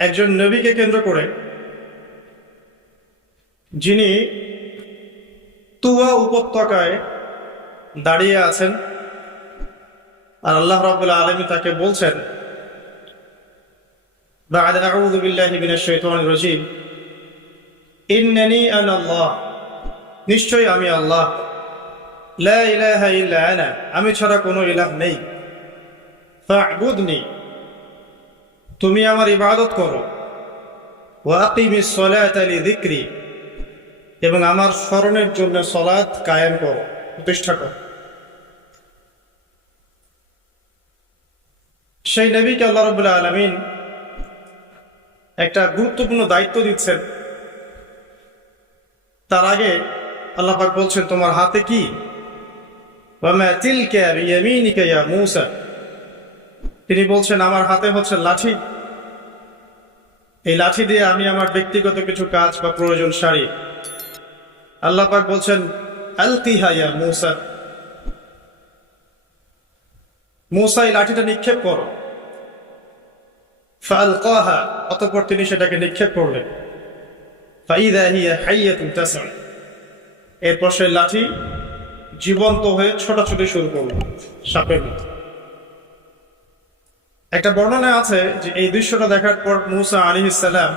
একজন নবীকে কেন্দ্র করে, যিনি তুয়া উপত্যকায় দাঁড়িয়ে আছেন, আর আল্লাহ রাব্বুল আলামিন তাকে বলছেন, বা'দা আউযু বিল্লাহি মিনাশ শাইতানির রাজীম, ইন্নানি আনা আল্লাহ, নিশ্চয়ই আমি আল্লাহ, লা ইলাহা ইল্লা আনা, আমি ছাড়া কোনো ইলাহ নেই, ফা'বুদনি, তুমি আমার ইবাদত করো, ওয়া আকিমিস সালাতা লিযিকরি, এবং আমার স্মরণের জন্য সালাত কায়েম করো, প্রতিষ্ঠা করো। সেই নবীকে আল্লাহ রাব্বুল আলামিন একটা গুরুত্বপূর্ণ দায়িত্ব দিচ্ছেন। তার আগে আল্লাহ পাক বলছেন, তোমার হাতে কি? ওয়া মা তিলকা বিয়ামিনিকা ইয়া মূসা, তিনি বলছেন আমার হাতে হচ্ছে লাঠি, এই লাঠি দিয়ে আমি আমার ব্যক্তিগত কিছু কাজ বা প্রয়োজন সারি। আল্লাহ পাক বলছেন, আলকিহা ইয়া মূসা, মূসা এই লাঠিটা নিক্ষেপ করো। ফাআলকাহা, অতঃপর তিনি সেটাকে নিক্ষেপ করলেন। ফাইযা হিয়া হাইয়াতুন তাসআ, এরপর সেই লাঠি জীবন্ত হয়ে ছোটাছুটি শুরু করল সাপের মতো। একটা বর্ণনা আছে যে এই দৃশ্যটা দেখার পর মূসা আলাইহিস সালাম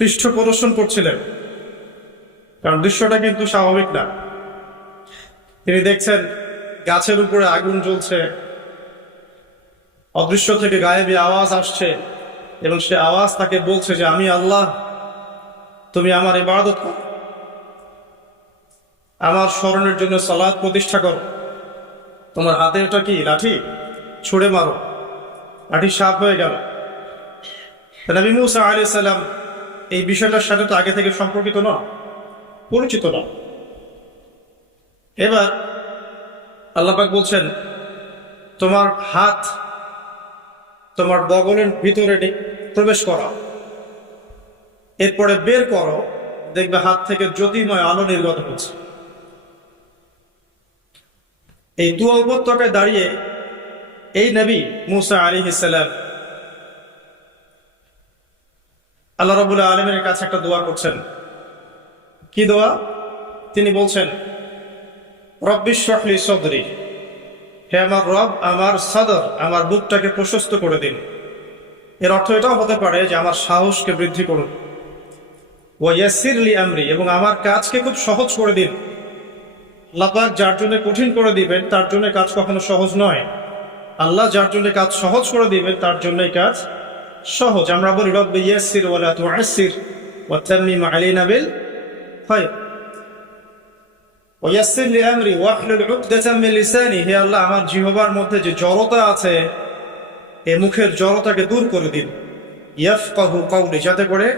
পৃষ্ঠ প্রদর্শন করছিলেন, কারণ দৃশ্যটা কিন্তু স্বাভাবিক না। তিনি দেখছেন গাছের উপরে আগুন জ্বলছে, অদৃশ্য থেকে গায়েবী আওয়াজ আসছে, এবং সে আওয়াজ তাকে বলছে যে আমি আল্লাহ, তুমি আমার ইবাদত করো, আমার স্মরণের জন্য সালাত প্রতিষ্ঠা করো। তোমার হাতে এটা কি? লাঠি, ছুঁড়ে মারো। লাঠি সাপ হয়ে গেল। নবী মূসা আলাইহিস সালাম এই বিষয়টার সাথে তো আগে থেকে সম্পর্কিত নয়, পরিচিত নয়। এবার আল্লাহ পাক বলছেন, তোমার হাত তোমার বগলের ভিতরে প্রবেশ করো, এরপরে বের করো, দেখবে হাত থেকে জ্যোতির্ময় আলো নির্গত হচ্ছে। এই তুয়া উপত্যকায় দাঁড়িয়ে এই নবী মূসা আলাইহিস সালাম আল্লাহ রাব্বুল আলামিনের কাছে একটা দোয়া করছেন। কি দোয়া? তিনি বলছেন, রব্বিশ শরহ লি সদরি, হে আমার রব, আমার সদর, আমার বুকটাকে প্রশস্ত করে দিন। এর অর্থ এটাও হতে পারে যে আমার সাহসকে বৃদ্ধি করুন। ওয়া ইয়াসসির লি আমরি, এবং আমার কাজকে খুব সহজ করে দিন। আল্লাহ পাক যার জন্য কঠিন করে দিবেন তার জন্য কাজ কখনো সহজ নয়। আল্লাহ যার জন্য কাজ সহজ করে দিবেন তার জন্যই কাজ সহজ। আমরা বলি রব্বি ইয়াসসির ওয়া লা তুআসসির ওয়া তাম্মিম আলাইনা বিল খায়র। ওয়া ইয়াসসির লি আমরি ওয়াহলুল উকদাতাম মিন লিসানি, হে আল্লাহ, আমার জিহ্বার মধ্যে যে জড়তা আছে, এই মুখের জড়তাকে দূর করে দিন। ইয়াফকাহু কওলি, যাতে করে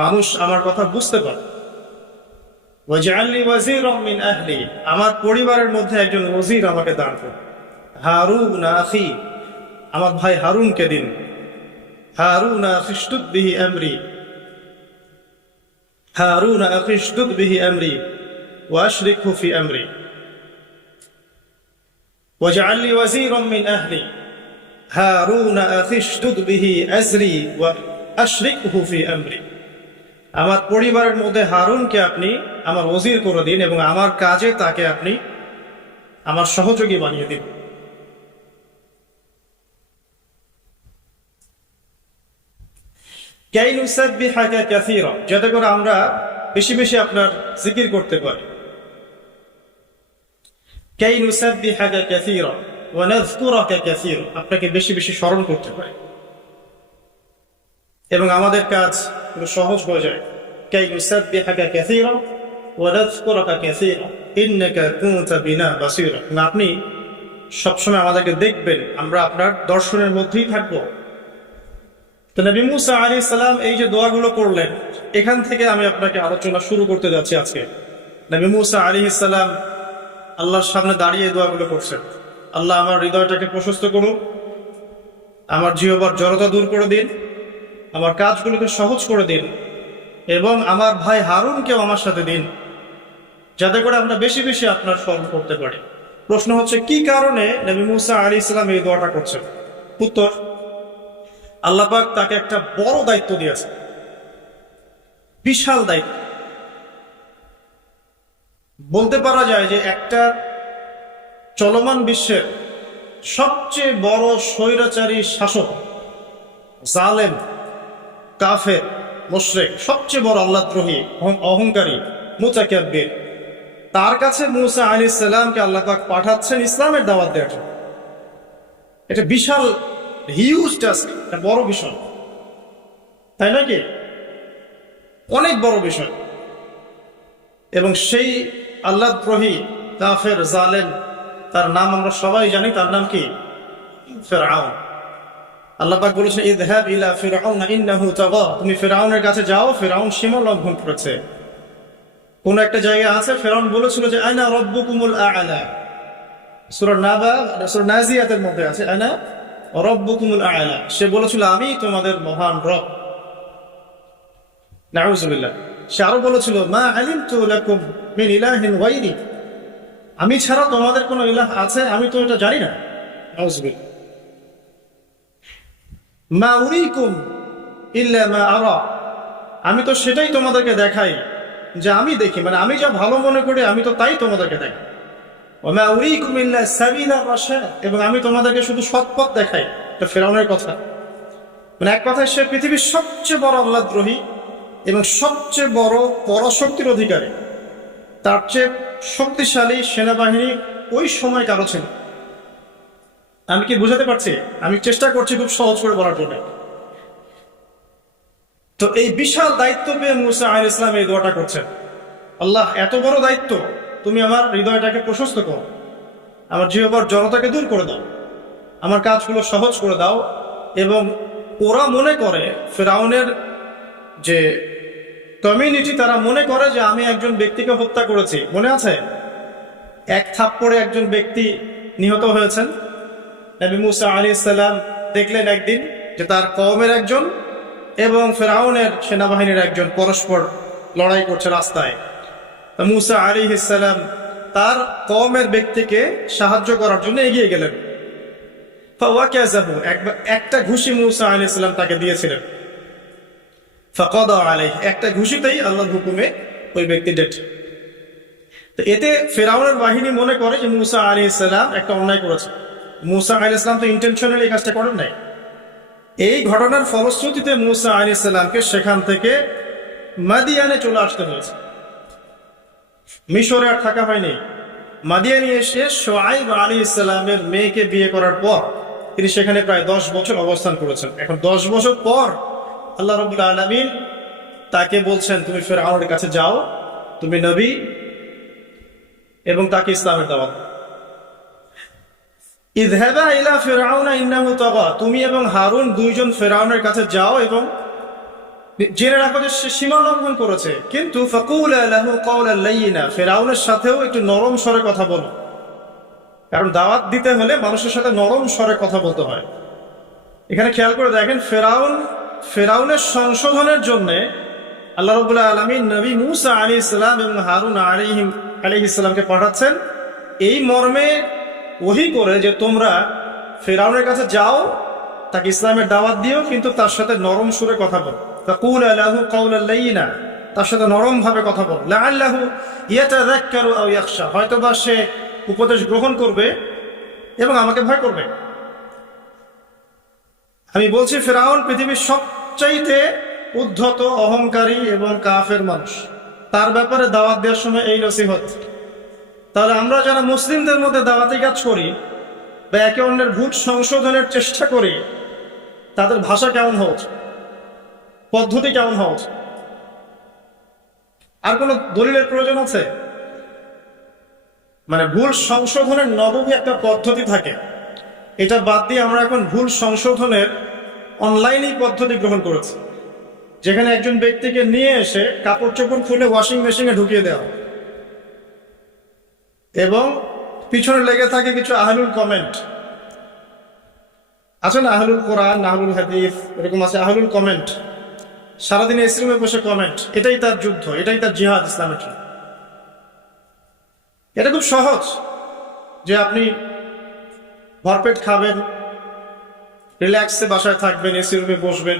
মানুষ আমার কথা বুঝতে পারে। ওয়াজআলনি ওয়াজিরাম মিন আহলি, আমার পরিবারের মধ্যে একজন ওজির আমাকে দান করুন। হারুন আখি, আমার ভাই হারুনকে দিন। হারুন আখিশদুদ বিহি আমরি, হারুন আখিশদুদ বিহি আমরি ওয়া আশরিকহু ফি আমরি। ওয়াজআলনি ওয়াজিরাম মিন আহলি, হারুন আখিশদুদ বিহি আজরি ওয়া আশরিকহু ফি আমরি। আমার পরিবারের মধ্যে হারুনকে আপনি আমার ওজির করে দিন, এবং আমার কাজে তাকে আপনি আমার সহযোগী বানিয়ে দিন। কাই নুসাব্বিহাকা কাসীরা, যাতে করে আমরা বেশি বেশি আপনার জিকির করতে পারি। কাই নুসাব্বিহাকা কাসীরা ওয়া নাযকুরাকা কাসীরা, আপনাকে বেশি বেশি স্মরণ করতে পারি এবং আমাদের কাজ সহজ হয়ে যায়। কাই নুসাব্বিহাকা কাসীরা ওয়া নাযকুরাকা কাসীরা ইন্নাকা কুনতা বিনা বাসীরা, আপনি সবসময় আমাদেরকে দেখবেন, আমরা আপনার দর্শনের মধ্যেই থাকবো। তো নবী মূসা আলাইহিস সালাম এই যে দোয়াগুলো করলেন, এখান থেকে আমি আপনাকে আলোচনা শুরু করতে যাচ্ছি আজকে। নবী মূসা আলাইহিস সালাম আল্লাহর সামনে দাঁড়িয়ে দোয়াগুলো করছেন। আল্লাহ, আমার হৃদয়টাকে প্রশস্ত করুন, আমার জিহ্বার জড়তা দূর করে দিন, আমার কাজগুলোকে সহজ করে দিন, এবং আমার ভাই হারুনকেও আমার সাথে দিন, যাতে করে আমরা বেশি বেশি আপনার স্মরণ করতে পারি। প্রশ্ন হচ্ছে, কি কারণে নবী মূসা আলাইহিস সালাম এই দোয়াটা করছেন? উত্তর, আল্লাহ পাক তাকে একটা বড় দায়িত্ব দিয়েছে, বিশাল দায়িত্ব। বলতে পারা যায় যে একটা চলমান বিশ্বের সবচেয়ে বড় স্বৈরাচারী শাসক, জালেম, কাফের, মুশরিক, সবচেয়ে বড় আল্লাহদ্রোহী, অহংকারী, মুতাকাব্বির, তার কাছে মুসা আলাইহিস সালামকে আল্লাহ পাক পাঠাচ্ছেন ইসলামের দাওয়াত দেওয়ার জন্য। এটা বিশাল, হিউজ টাস্ক, একটা বড় বিষয়, তাই নাকি? অনেক বড় বিষয়। এবং সেই আল্লাহদ্রোহী, কাফের, জালেম, তার নাম আমরা সবাই জানি, তার নাম কি? ফিরআউন। আল্লাহ পাক বলেছেন ইযহাব ইলা ফিরআউন ইন্নাহু তাগা, তুমি ফিরআউনের কাছে যাও, ফিরআউন সীমা লঙ্ঘন করেছে। কোন একটা জায়গায় আছে ফিরআউন বলেছিল যে আনা রাব্বুকুমুল আ'লা, সূরা নাবা, সূরা নাজিয়াতের মধ্যে আছে আনা রাব্বুকুমুল আ'লা, সে বলেছিল আমি তোমাদের মহান রব। নাউযুবিল্লাহ। সে আরো বলেছিল মা আলিমতু লাকুম মিন ইলাহিন গায়রি, আমি ছাড়া তোমাদের কোন ইলাহ আছে আমি তো এটা জানি না। নাউযুবিল্লাহ। মা উরিকুম ইল্লা মা আরা, আমি তো সেটাই তোমাদেরকে দেখাই যে আমি দেখি, মানে আমি যা ভালো মনে করি আমি তো তাই তোমাদেরকে দেখাই। ওয়া মা উরিকুম ইল্লা সাবিলা রাশাদ, এবং আমি তোমাদেরকে শুধু সৎ পথ দেখাই। এটা ফিরআউনের কথা। মানে এক কথায় সে পৃথিবীর সবচেয়ে বড় আল্লাহদ্রোহী এবং সবচেয়ে বড় পরাশক্তির অধিকারী। তার চেয়ে শক্তিশালী সেনাবাহিনী ওই সময় কারো ছিল। আমি কি বুঝাতে পারছি? আমি চেষ্টা করছি খুব সহজ করে বলার জন্য। তো এই বিশাল দায়িত্ব পেয়ে মুসা আলাইহিস সালাম এই দোয়াটা করছেন, আল্লাহ এত বড় দায়িত্ব, তুমি আমার হৃদয়টাকে প্রশস্ত করো, আমার জিহ্বার জড়তাকে দূর করে দাও, আমার কাজগুলো সহজ করে দাও। এবং ওরা মনে করে, ফিরআউনের যে কমিউনিটি, তারা মনে করে যে আমি একজন ব্যক্তিকে হত্যা করেছি। মনে আছে এক থাপ্পড়ে একজন ব্যক্তি নিহত হয়েছেন। নবী মুসা আলাইহিস সালাম দেখলেন একদিন যে তার কওমের একজন এবং ফিরআউনের সেনাবাহিনীর একজন পরস্পর লড়াই করছে রাস্তায়। মুসা আলাইহিস সালাম তার কওমের ব্যক্তিকে সাহায্য করার জন্য এগিয়ে গেলেন। ফাওয়াকাযাহু, একটা ঘুষি মুসা আলাইহিস সালাম তাকে দিয়েছিলেন। ফাকাদা আলাইহি, একটা ঘুষিতেই আল্লাহর হুকুমে ওই ব্যক্তি ডেড। তো এতে ফিরআউনের বাহিনী মনে করে যে মুসা আলাইহিস সালাম একটা অন্যায় করেছে। মুসা আলাইহিস সালাম তো ইন্টেনশনালি এই কাজটা করেন নাই। এই ঘটনার ফলশ্রুতিতে মুসা আলাইহিস সালামকে সেখান থেকে মাদিয়ানে চলে আসতে হয়েছে। মিশরে আর থাকা হয়নি। মাদিয়ানে এসে শুআয়ব আলাইহিস সালামের মেয়েকে বিয়ে করার পর তিনি সেখানে প্রায় 10 বছর অবস্থান করেছেন। এখন 10 বছর পর আল্লাহ রাব্বুল আলামিন তাকে বলছেন তুমি ফিরআউনের কাছে যাও, তুমি নবী, এবং তাকে ইসলামের দাওয়াত। ইযহাবা ইলা ফিরআউনা ইন্নাহু তাগা, তুমি এবং হারুন দুইজন ফিরআউনের কাছে যাও এবং জেনে রাখো যে সে সীমা লঙ্ঘন করেছে, কিন্তু ফাকুলা লাহু কাওলান লাইয়িনা, ফিরআউনের সাথেও একটু নরম স্বরে কথা বলো, কারণ দাওয়াত দিতে হলে মানুষের সাথে নরম স্বরে কথা বলতে হয়। এখানে খেয়াল করে দেখেন, ফিরআউনের সংশোধনের জন্য আল্লাহ রাব্বুল আলামিন নবী মুসা আলাইহিস সালাম এবং হারুন আলাইহিস সালামকে পাঠাচ্ছেন এই মর্মে ওহী করে যে তোমরা ফিরআউনের কাছে যাও, তাকে ইসলামের দাওয়াত দিও, কিন্তু তার সাথে নরম সুরে কথা বলো। ফাকুলা লাহু কাওলান লাইয়িনা, তার সাথে নরম ভাবে কথা বলো। লাআল্লাহু ইয়াতাযাক্কারু আও ইয়াখশা, হয়তোবা সে উপদেশ গ্রহণ করবে এবং আমাকে ভয় করবে। আমি বলছি ফিরআউন পৃথিবীর সবচাইতে উদ্ধত, অহংকারী এবং কাফের মানুষ। তার ব্যাপারে দাওয়াত দেওয়ার সময় এই নসিহত। তাহলে আমরা যারা মুসলিমদের মধ্যে দাওয়াতি কাজ করি বা একে অন্যের ভুল সংশোধনের চেষ্টা করি, তাদের ভাষা কেমন হওয়া উচিত, পদ্ধতি কেমন হওয়া উচিত? আর কোন দলিলের প্রয়োজন আছে? মানে ভুল সংশোধনের নবমী একটা পদ্ধতি থাকে, এটা বাদ দিয়ে আমরা এখন ভুল সংশোধনের অনলাইনেই পদ্ধতি গ্রহণ করেছি, যেখানে একজন ব্যক্তিকে নিয়ে এসে কাপড় চোপড় খুলে ওয়াশিং মেশিনে ঢুকিয়ে দেওয়া এবং পিছনে লেগে থাকে কিছু আহলুল কমেন্ট আছে না, আহলুল কোরআন, আহলুল হাদিস, এরকম আছে আহলুল কমেন্ট। সারাদিন ইসলামে বসে কমেন্ট, এটাই তার যুদ্ধ, এটাই তার জিহাদ ইসলামের জন্য। এটা খুব সহজ যে আপনি ভরপেট খাবেন, রিল্যাক্সে বাসায় থাকবেন, এসি রুমে বসবেন,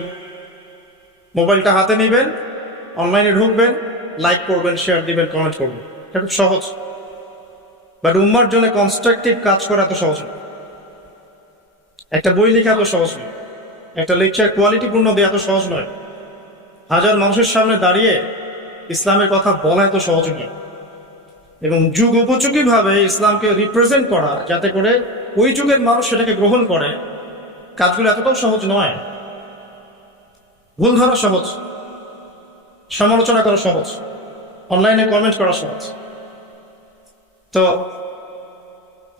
মোবাইলটা হাতে নেবেন, অনলাইনে ঢুকবেন, লাইক করবেন, শেয়ার দিবেন, কমেন্ট করবেন। এটা খুব সহজ। বাট উম্মার জন্য কনস্ট্রাকটিভ কাজ করা এত সহজ নয়। একটা বই লেখা এত সহজ নয়। একটা লেকচার কোয়ালিটিপূর্ণ দেওয়া এত সহজ নয়। হাজার মানুষের সামনে দাঁড়িয়ে ইসলামের কথা বলা এত সহজ নয়। এবং যুগ উপযোগী ভাবে ইসলামকে রিপ্রেজেন্ট করা, যাতে করে ওই যুগের মানুষ সেটাকে গ্রহণ করে, কাজগুলো এতটাও সহজ নয়। ভুল ধরা সহজ, সমালোচনা করা সহজ, অনলাইনে কমেন্ট করা সহজ। তো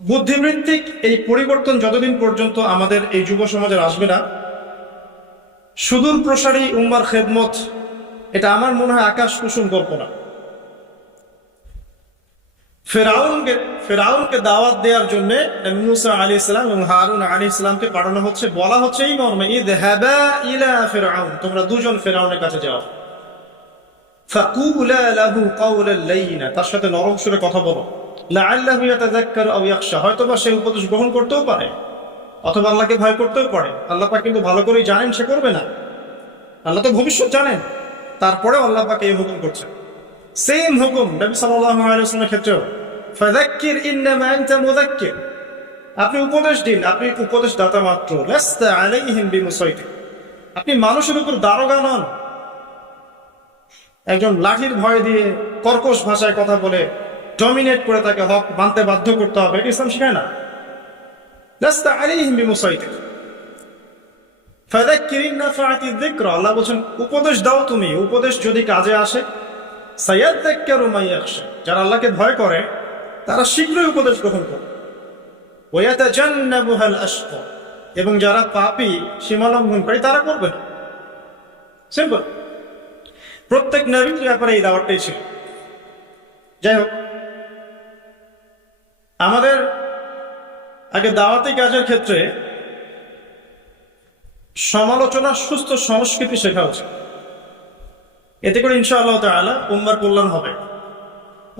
বুদ্ধিবৃত্তিক এই পরিবর্তন যতদিন পর্যন্ত আমাদের এই যুব সমাজের আসবে না, সুদূর প্রসারী উম্মার খেদমত, এটা আমার মনে হয় আকাশ কুসুম কল্পনা। ফেরাউনকে দাওয়াত দেওয়ার জন্য নবী মুসা আলাইহিস সালাম এবং হারুন আলাইহিস সালামকে পাঠানো হচ্ছে। বলা হচ্ছে এই মর্মে, ইযহাবা ইলা ফিরআউন, তোমরা দুজন ফেরাউনের কাছে যাও। ফাকুলা লাহু কাওলান লাইয়িনা, তার সাথে নরম সুরে কথা বলো। লাআল্লাহু ইয়াতাযাক্কারু আও ইয়াখশা, হয়তোবা সে উপদেশ গ্রহণ করতেও পারে, অথবা আল্লাহকে ভয় করতেও পারে। আল্লাহ পাক কিন্তু ভালো করেই জানেন সে করবে না। আল্লাহ তো ভবিষ্যৎ জানেন, তারপরেও আল্লাহ পাক এই হুকুম করছেন। সেম হুকুম নবী সাল্লাল্লাহু আলাইহি ওয়াসাল্লামের ক্ষেত্রেও, ফাযাক্কির ইন্নামা আনতা মুযাক্কির, আপনি উপদেশ দিন, আপনি উপদেশ দাতা মাত্র। লাস্তা আলাইহিম বিমুসাইতির, আপনি মানুষের উপর দারোগা নন। একজন লাঠির ভয় দিয়ে কর্কশ ভাষায় কথা বলে ডমিনেট করে তাকে হক মানতে বাধ্য করতে হবে, এটা ইসলাম শেখায় না। লাস্তা আলাইহিম বিমুসাইতির ফাযাক্কির ইন নাফাআতি যিকরা, আল্লাহ বলেন উপদেশ দাও তুমি, উপদেশ যদি কাজে আসে। সায়াযাক্কারু মান ইয়াখশা, যারা আল্লাহকে ভয় করে তারা শীঘ্রই উপদেশ গ্রহণ করে। ওয়া ইয়াতাজান্নাবুহাল আশকা, এবং যারা পাপী সীমালঙ্ঘনকারী তারা করবে না। সিম্পল। প্রত্যেক নবীর ব্যাপারে এই দাওয়াতটাই ছিল। যাই হোক, আমাদের আগে দাওয়াতি কাজের ক্ষেত্রে সমালোচনার সুস্থ সংস্কৃতি শেখা উচিত। এতে করে ইনশাআল্লাহ তাআলা উম্মার কল্যাণ হবে।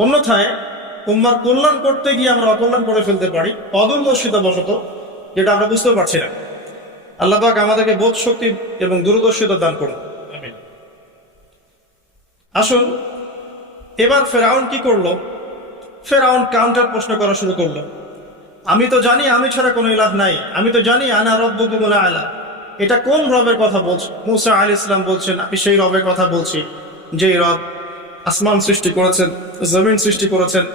অন্যথায় উম্মার কল্যাণ করতে গিয়ে আমরা অকল্যাণ করে ফেলতে পারি, অদূরদর্শিতাবশত, যেটা আমরা বুঝতে পারছি না। আল্লাহ পাক আমাদেরকে বোধ শক্তি এবং দূরদর্শিতা দান করুন, আমিন। আসুন, এবার ফেরাউন কি করলো? ফেরাউন কাউন্টার প্রশ্ন করা শুরু করলো। আমি তো জানি আমি ছাড়া কোনো ইলাহ নাই, আমি তো জানি আনা রাব্বুকুমুল আ'লা। এটা কোন রবের কথা বলছে? মুসা আলাইহিস সালাম বলছেন, আমি সেই রবের কথা বলছি যেই রব আসমান সৃষ্টি করেছেন, জমিন সৃষ্টি করেছেন,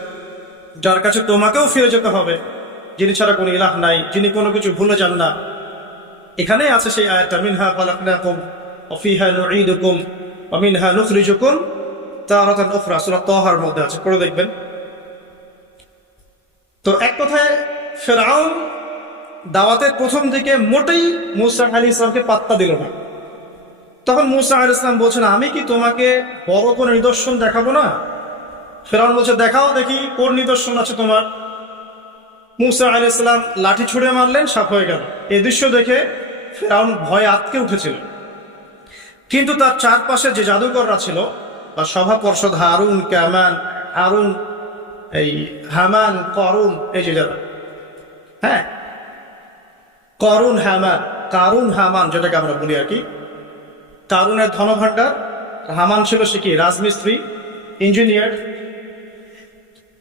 যার কাছে তোমাকেও ফিরে যেতে হবে, যিনি ছাড়া কোনো ইলাহ নাই, যিনি কোনো কিছু ভুলে যান না। এখানে আছে সেই আয়াতটা, মিনহা খালাকনাকুম ওয়া ফিহা নুঈদুকুম ওয়া মিনহা নুখরিজুকুম তারাতান উখরা, সূরা তাহার মধ্যে আছে, পড়ে দেখবেন। তো এক কথায় ফেরাউন দাওয়াতের প্রথম দিকে মোটেই মুসা আলাইহিস সালামকে পাত্তা দিল না। তখন মুসা আলাইহিস সালাম বলছেন, আমি কি তোমাকে বড় কোনো নিদর্শন দেখাবো না? ফেরাউন বলছে, দেখাও দেখি কোন নিদর্শন আছে তোমার। মুসা আলাইহিস সালাম লাঠি ছুঁড়ে মারলেন, সাপ হয়ে গেল। এই দৃশ্য দেখে ফেরাউন ভয়ে আঁতকে উঠেছিল। কিন্তু তার চারপাশে যে জাদুকররা ছিল, বা সভা পর্ষদ, হারুন, হামান, করুন, এই যে যারা, হ্যাঁ, কারুন হামান যেটাকে আমরা বলি আর কি। কারুনের ধনভাণ্ডার, হামান ছিল সে কি রাজমিস্ত্রি, ইঞ্জিনিয়ার।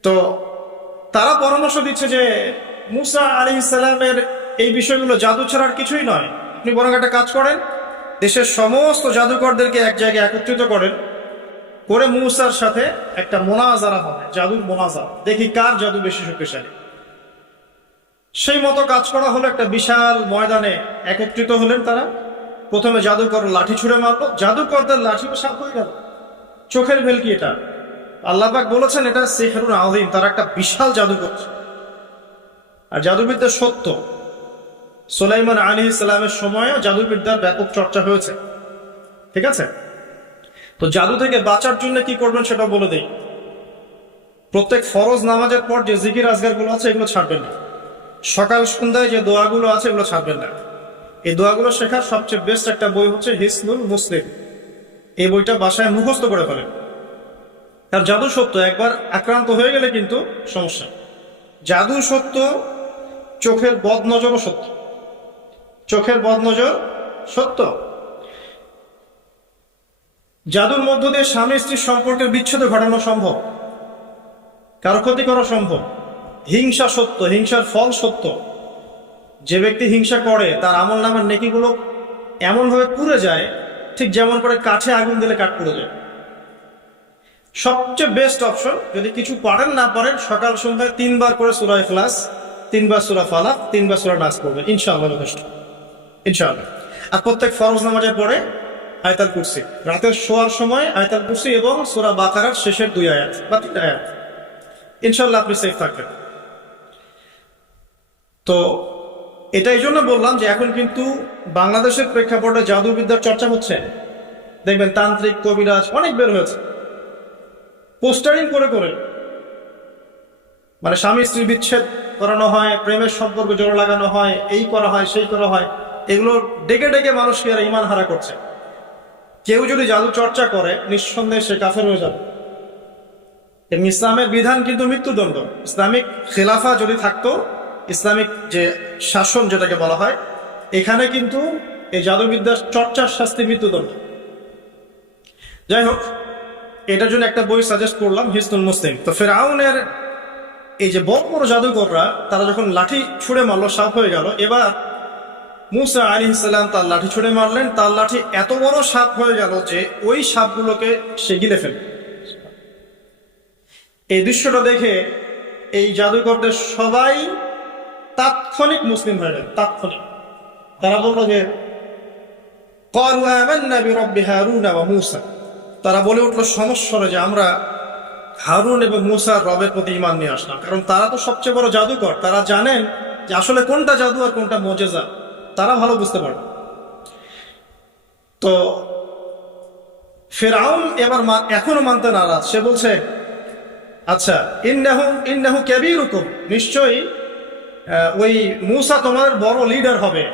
তো তারা পরামর্শ দিচ্ছে যে মুসা আলাইহিস সালামের এই বিষয়গুলো জাদু ছাড়ার কিছুই নয়, আপনি বরং একটা কাজ করেন, দেশের সমস্ত জাদুকরদেরকে এক জায়গায় একত্রিত করেন, করে মুসার সাথে একটা মোনাজারা হবে, জাদুর মোনাজারা, দেখি কার জাদু বেশি শক্তিশালী। সেই মতো কাজ করা হলো। একটা বিশাল ময়দানে একত্রিত হলেন তারা। প্রথমে জাদুকর লাঠি ছুঁড়ে মারলো, জাদুকরদের লাঠি সাপ হয়ে গেল। চোখের ভেলকি এটা। আল্লাহ পাক বলেছেন এটা সিহরুন আযীম, তারা একটা বিশাল জাদু করছে। আর জাদুবিদ্যা সত্য, সুলাইমান আলাইহিস সালামের সময়ও জাদুবিদ্যার ব্যাপক চর্চা হয়েছে, ঠিক আছে? তো জাদু থেকে বাঁচার জন্য কি করবেন সেটা বলে দেই। প্রত্যেক ফরজ নামাজের পর যে জিকির আজগার গুলো আছে এগুলো ছাড়বেন না। সকাল সন্ধ্যায় যে দোয়াগুলো আছে এগুলো ছাড়বেন না। এই দোয়াগুলো শেখার সবচেয়ে বেস্ট একটা বই হচ্ছে হিসনুল মুসলিম। এই বইটা বাসায় মুখস্থ করে ফেলেন। তার জাদু সত্য, একবার আক্রান্ত হয়ে গেলে কিন্তু সমস্যা। জাদু সত্য, চোখের বদ নজরও সত্য। চোখের বদনজর সত্য। জাদুর মধ্য দিয়ে স্বামী স্ত্রীর সম্পর্কের বিচ্ছেদ ঘটানো সম্ভব, কারো ক্ষতি করা সম্ভব। হিংসা সত্য, হিংসার ফল সত্য। যে ব্যক্তি হিংসা করে তার আমল নামের নেকিগুলো এমনভাবে পুড়ে যায়, ঠিক যেমন করে কাঠে আগুন দিলে কাঠ পুড়ে যায়। সবচেয়ে বেস্ট অপশন, যদি কিছু পারেন না পারেন, সকাল সন্ধ্যায় 3 বার করে সূরা ইখলাস, 3 বার সূরা ফালাক, 3 বার সূরা নাস পড়বেন, ইনশাআল্লাহ যথেষ্ট, ইনশাআল্লাহ। আর প্রত্যেক ফরজ নামাজের পরে আয়াতুল কুরসি, রাতের শোয়ার সময় আয়াতুল কুরসি এবং সূরা বাকারার শেষের 2 আয়াত বা 3 আয়াত, ইনশাআল্লাহ আপনি সেফ থাকবেন। তো এটা এই জন্য বললাম যে এখন কিন্তু বাংলাদেশের প্রেক্ষাপটে জাদুবিদ্যার চর্চা হচ্ছে। দেখবেন তান্ত্রিক, কবিরাজ অনেক বের হয়েছে, পোস্টারিং করে করে, মানে স্বামী স্ত্রী বিচ্ছেদ করানো হয়, প্রেমের সম্পর্ক জোড়া লাগানো হয়, এই করা হয়, সেই করা হয়। এগুলো ডেকে ডেকে মানুষকে এরা ইমান হারা করছে। কেউ যদি জাদু চর্চা করে নিঃসন্দেহে সে কাফের হয়ে যাবে। এবং ইসলামের বিধান কিন্তু মৃত্যুদণ্ড। ইসলামিক খেলাফা যদি থাকতো, ইসলামিক যে শাসন যেটাকে বলা হয়, এখানে কিন্তু এই জাদুবিদ্যার চর্চার শাস্তি মৃত্যুদণ্ড। যাই হোক, এটার জন্য একটা বই সাজেস্ট করলাম, হিসনুল মুসলিম। তো ফেরাউনের এই যে বড় বড় জাদুকররা, তারা যখন লাঠি ছুঁড়ে মারলো, সাপ হয়ে গেল। এবার মুসা আলাইহিস সালাম তার লাঠি ছুঁড়ে মারলেন, তার লাঠি এত বড় সাপ হয়ে গেল যে ওই সাপগুলোকে সে গিলে ফেলল। এই দৃশ্যটা দেখে এই জাদুকরদের সবাই তাৎক্ষণিক মুসলিম হয়ে গেল, তাৎক্ষণিক। তারা বললো যে ক্বালু আমান্না বিরাব্বি হারুন ওয়া মূসা, তারা বলে উঠলো সমস্বরে যে আমরা হারুন এবং মূসার রবের প্রতি ঈমান নিয়ে আসলাম। কারণ তারা তো সবচেয়ে বড় জাদুকর, তারা জানেন যে আসলে কোনটা জাদু আর কোনটা মুজিজা, তারা ভালো বুঝতে পারবে। তো ফিরআউন এবার এখনো মানতে নারাজ। সে বলছে, আচ্ছা, ইন্নাহু কাবীরুকুম, নিশ্চয়ই ওই মূসা তোমাদের বড় লিডার হবে।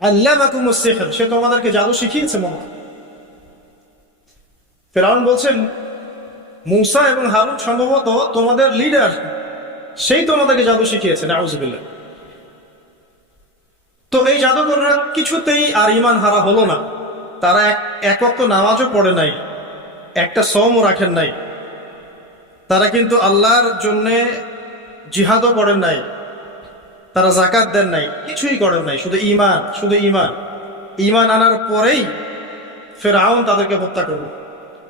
আল্লামাকুমুস সিহর, সে তোমাদেরকে জাদু শিখিয়েছে মনে হয়। ফিরআউন বলছেন মূসা এবং হারুন সম্ভবত তোমাদের লিডার, সেই তোমাদেরকে জাদু শিখিয়েছে। নাউযুবিল্লাহ। তো এই জাদুকররা কিছুতেই আর ঈমান হারা হলো না। তারা এক ওয়াক্ত নামাজও পড়ে নাই, একটা সওমও রাখেন নাই। তারা কিন্তু আল্লাহর জন্যে জিহাদও করেন নাই, তারা যাকাত দেন নাই, কিছুই করেন নাই, শুধু ঈমান, শুধু ঈমান। ঈমান আনার পরেই ফিরআউন তাদেরকে হত্যা করল,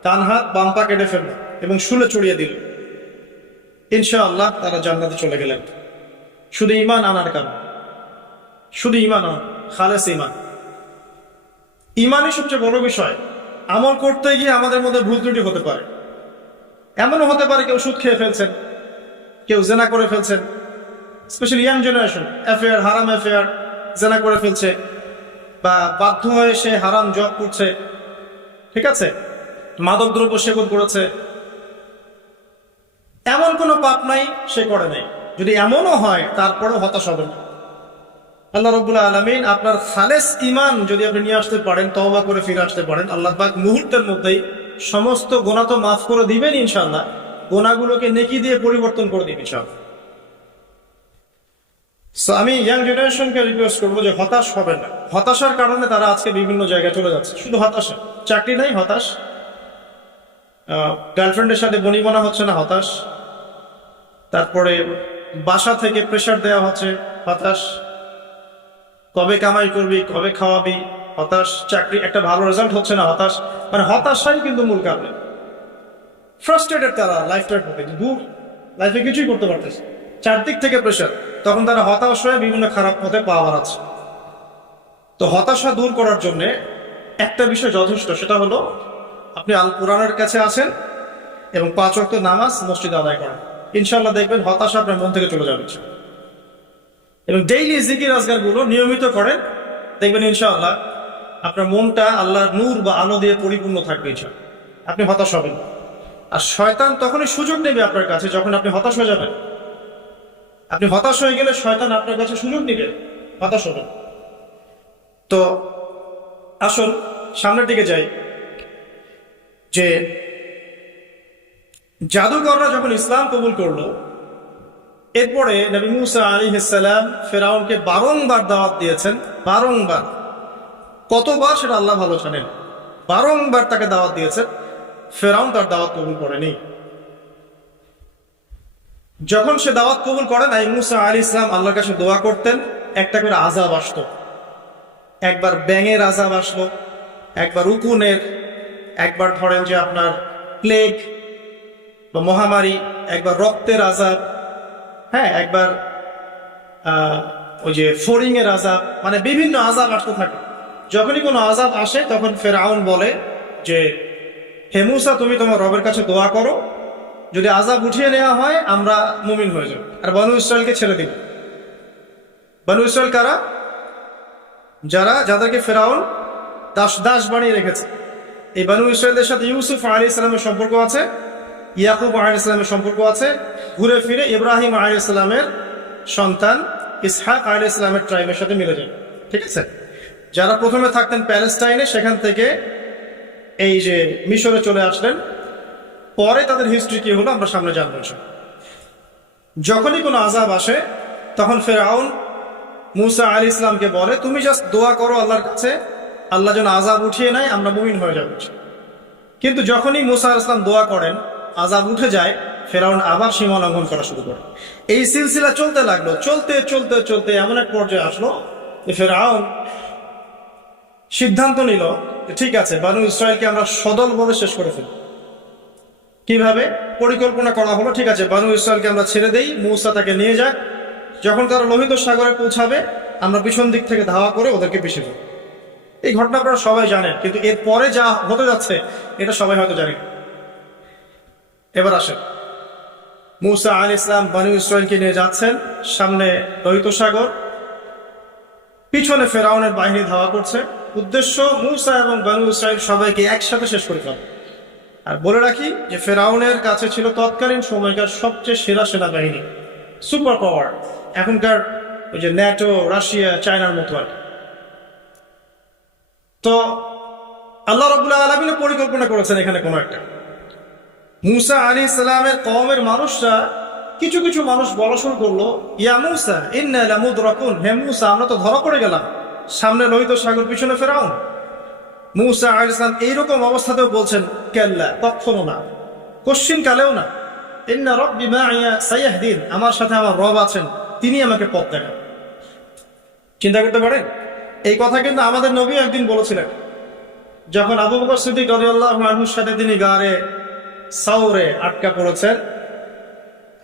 ডান হাত বাম পা কেটে ফেলল এবং শুলে চড়িয়ে দিল। ইনশাআল্লাহ তারা জান্নাতে চলে গেলেন, শুধু ঈমান আনার কারণে, শুধু ঈমান আনা, খালেস ঈমান। ঈমানই সবচেয়ে বড় বিষয়। আমল করতে গিয়ে আমাদের মধ্যে ভুল ত্রুটি হতে পারে। এমনও হতে পারে কেউ সুদ খেয়ে ফেলছেন, কেউ জেনা করে ফেলছেন, স্পেশালি ইয়াং জেনারেশন, অ্যাফেয়ার, হারাম অ্যাফেয়ার, জেনা করে ফেলছে, বা বাধ্য হয়ে সে হারাম জব করছে, ঠিক আছে, মাদক দ্রব্য সেবন করেছে। এমন কোনো পাপ নাই সে করে নাই। যদি এমনও হয় তারপরেও হতাশ হবে না। আল্লাহ রাব্বুল আলামিন আপনার খালেস ঈমান যদি আপনি নিয়ে আসতে পারেন, তওবা করে ফিরে আসতে পারেন, আল্লাহ পাক মুহূর্তের মধ্যেই সমস্ত গুনাহ তো মাফ করে দিবেন ইনশাআল্লাহ, গুনাহগুলোকে নেকি দিয়ে পরিবর্তন করে দিবেন ইনশাআল্লাহ। সো আমি ইয়াং জেনারেশনকে রিকোয়েস্ট করবো যে হতাশ হবেন না। হতাশার কারণে তারা আজকে বিভিন্ন জায়গায় চলে যাচ্ছে, শুধু হতাশা। চাকরি নাই, হতাশ। গার্লফ্রেন্ডের সাথে বনিবনা হচ্ছে না, হতাশ। তারপরে বাসা থেকে প্রেশার দেওয়া হচ্ছে, হতাশ। কবে কামাই করবি, কবে খাওয়াবি, হতাশ। চাকরি একটা ভালো রেজাল্ট হচ্ছে না, হতাশ। মানে হতাশাই কিন্তু মূল কারণ। ফ্রাস্ট্রেটেড তারা লাইফটার প্রতি, দূর, লাইফে কিছুই করতে পারতেছে, চারদিক থেকে প্রেশার। তখন তারা হতাশ হয়ে বিভিন্ন খারাপ পথে পা বাড়াচ্ছে। তো হতাশা দূর করার জন্য একটা বিষয় যথেষ্ট, সেটা হলো আপনি আল কোরআনের কাছে আসেন এবং 5 ওয়াক্ত নামাজ মসজিদে আদায় করেন। ইনশাআল্লাহ দেখবেন হতাশা আপনার মন থেকে চলে যাবে। এবং ডেইলি জিকির আজকার গুলো নিয়মিত করেন, দেখবেন ইনশাআল্লাহ আপনার মনটা আল্লাহর নূর বা আলো দিয়ে পরিপূর্ণ থাকবে ইনশাআল্লাহ। আপনি হতাশ হবেন। আর শয়তান তখনই সুযোগ নেবে আপনার কাছে যখন আপনি হতাশ হয়ে যাবেন। আপনি হতাশ হয়ে গেলে শয়তান আপনার কাছে সুযোগ নেবে, হতাশ হবেন। তো আসুন সামনের দিকে যাই। যে জাদুকররা যখন ইসলাম কবুল করলো, এরপরে নবী মুসা আলাইহিস সালাম ফেরাউনকে বারংবার দাওয়াত দিয়েছেন, বারংবার। কতবার সেটা আল্লাহ ভালো জানেন। বারংবার তাকে দাওয়াত দিয়েছেন, ফেরাউন তার দাওয়াত কবুল করেনি। যখন সে দাওয়াত কবুল করে নাই, মুসা আলাইহিস সালাম আল্লাহর কাছে দোয়া করতেন, একটা করে আযাব আসতো। একবার ব্যাঙের আযাব আসলো, একবার উকুনের, একবার ধরেন যে আপনার প্লেগ বা মহামারী, একবার রক্তের আযাব, হ্যাঁ, একবার ওই যে ফড়িং এর আযাব, মানে বিভিন্ন আযাব আসতে থাকে। যখনই কোনো আযাব আসে তখন ফেরাউন বলে যে হে মুসা, তুমি তোমার রবের কাছে দোয়া করো, যদি আযাব উঠিয়ে নেওয়া হয় আমরা মুমিন হয়ে যাব আর বনু ইসরায়েলকে ছেড়ে দিব। বনু ইসরায়েল কারা? যাদেরকে ফেরাউন দাস বানিয়ে রেখেছে। এই বনু ইসরায়েলদের সাথে ইউসুফ আলাইহিস সালামের সম্পর্ক আছে, ইয়াকুব আলাইহিস সালামের সম্পর্ক আছে, ঘুরে ফিরে ইব্রাহিম আলাইহিস সালামের সন্তান ইসহাক আলাইহিস সালামের ট্রাইবের সাথে মিলে যায়। ঠিক আছে? যারা প্রথমে থাকতেন প্যালেস্টাইনে, সেখান থেকে এই যে মিশরে চলে আসলেন, পরে তাদের হিস্ট্রি কি হলো আমরা সামনে জানবো। যখনই কোনো আযাব আসে তখন ফেরাউন মুসা আলাইহিস সালামকে বলে তুমি জাস্ট দোয়া করো আল্লাহর কাছে, আল্লাহ যেন আযাব উঠিয়ে নেয়, আমরা মুমিন হয়ে যাব। কিন্তু যখনই মুসা আলাইহিস সালাম দোয়া করেন, আযাব উঠে যায়, ফেরাউন আবার সীমা লঙ্ঘন করা শুরু করে। এই সিলসিলা চলতে লাগলো, চলতে চলতে চলতে এমন এক পর্যায়ে আসলো যে ফেরাউন সিদ্ধান্ত নিল ঠিক আছে, বনু ইসরায়েলকে আমরা সদল বলে শেষ করে ফেলব। কিভাবে? পরিকল্পনা করা হলো, ঠিক আছে বনু ইসরায়েলকে আমরা ছেড়ে দেই, মুসা তাকে নিয়ে যাক, যখন তারা লোহিত সাগরে পৌঁছাবে আমরা পিছন দিক থেকে ধাওয়া করে ওদেরকে পিছিয়ে দেব। এই ঘটনা আপনারা সবাই জানেন, কিন্তু এর পরে যা হতে যাচ্ছে এটা সবাই হয়তো জানেন। এবার আসেন, মুসা আলাইহিস সালাম বনু ইসরায়েলকে নিয়ে যাচ্ছেন, সামনে লোহিত সাগর, পিছনে ফেরাউনের বাহিনী ধাওয়া করছে। উদ্দেশ্য মুসা এবং বনু ইসরায়েল সবাইকে একসাথে শেষ করে ফেলা। আর বলে রাখি যে ফেরাউনের কাছে ছিল তৎকালীন সময়কার সবচেয়ে সেরা সেনাবাহিনী, সুপার পাওয়ার, এখনকার ওই যে ন্যাটো, রাশিয়া, চায়নার মতো আর। তো আল্লাহ রাব্বুল আলামিন পরিকল্পনা করেছেন এখানে কোনো একটা। মুসা আলাইহিস সালামের কওমের মানুষরা, কিছু কিছু মানুষ বলা শুরু করলো, ইয়া মুসা ইন্না লামুদরাকুন, হে মুসা আমরা তো ধরা পড়ে গেলাম, সামনে লোহিত সাগর, পিছনে ফেরাউন। মুসা আলাইহিস সালাম এইরকম অবস্থাতেও বলছেন কাল্লা, কখনো না, কোশ্চিন কালেও না, ইন্না রাব্বি মাইয়া সায়াহদিন, আমার সাথে আমার রব আছেন, তিনি আমাকে পথ দেখান। চিন্তা করতে পারেন, এই কথা কিন্তু আমাদের নবী একদিন বলেছিলেন, যখন আবু বকর সিদ্দিক রাদিয়াল্লাহু আনহুর সাথে তিনি গারে সাউরে আটকা পড়েছেন,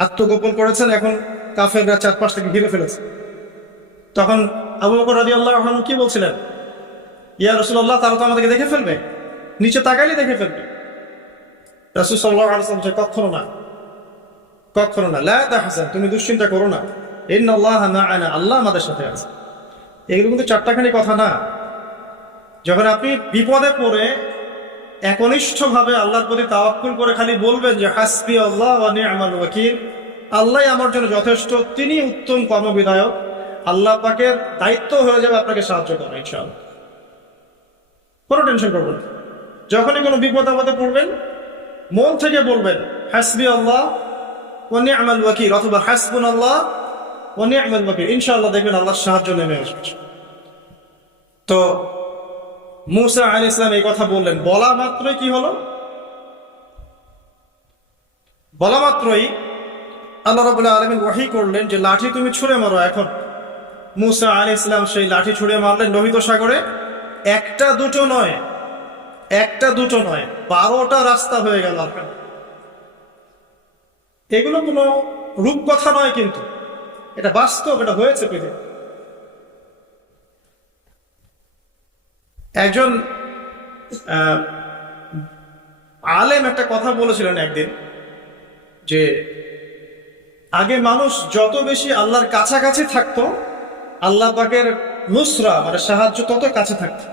আত্মগোপন করেছেন, এখন কাফেররা চারপাশ থেকে ঘিরে ফেলেছে। তখন আবু বকর রাদিয়াল্লাহু আনহু কি বলছিলেন? ইয়া রাসূলুল্লাহ, তারা তো আমাদেরকে দেখে ফেলবে, নিচে তাকাইলে দেখে ফেলবে। রাসূল সাল্লাল্লাহু আলাইহি ওয়াসাল্লাম বলেন কখনো না, কখনো না, লা তাহজান, তুমি দুশ্চিন্তা করো না, ইন্নাল্লাহা মা'ানা, আল্লাহ আমাদের সাথে আছে। এগুলো কিন্তু চারটাখানি কথা না। যখন আপনি বিপদে পড়ে একনিষ্ঠভাবে আল্লাহর প্রতি তাওয়াক্কুল করে খালি বলবেন যে হাসবি আল্লাহ ওয়া নি'মাল ওয়াকিল, আল্লাহ আমার জন্য যথেষ্ট, তিনি উত্তম কর্মবিধায়ক, আল্লাহ পাকের দায়িত্ব হয়ে যাবে আপনাকে সাহায্য করা ইনশাআল্লাহ। কোনো টেনশন করবেন না। যখনই কোনো বিপদ আপদে পড়বেন মন থেকে বলবেন হাসবি আল্লাহ ওয়া নি'মাল ওয়াকিল, অথবা হাসবুনাল্লাহ ওয়া নি'মাল ওয়াকিল, ইনশাআল্লাহ দেখবেন আল্লাহর সাহায্য নেমে আসবে। তো মুসা আলাইহিস সালাম এই কথা বললেন, বলা মাত্রই কি হলো? বলা মাত্রই আল্লাহ রাব্বুল আলামিন ওহী করলেন যে লাঠি তুমি ছুঁড়ে মারো। এখন মুসা আলাইহিস সালাম সেই লাঠি ছুঁড়ে মারলেন লোহিত সাগরে। একটা দুটো নয়, 12টা রাস্তা হয়ে গেল। এগুলো কোনো রূপকথা নয়, কিন্তু এটা বাস্তব, এটা হয়েছে পৃথিবী। একজন আলেম একটা কথা বলেছিলেন একদিন, যে আগে মানুষ যত বেশি আল্লাহর কাছাকাছি থাকতো, আল্লাহ পাকের নুসরা মানে সাহায্য তত কাছে থাকতো।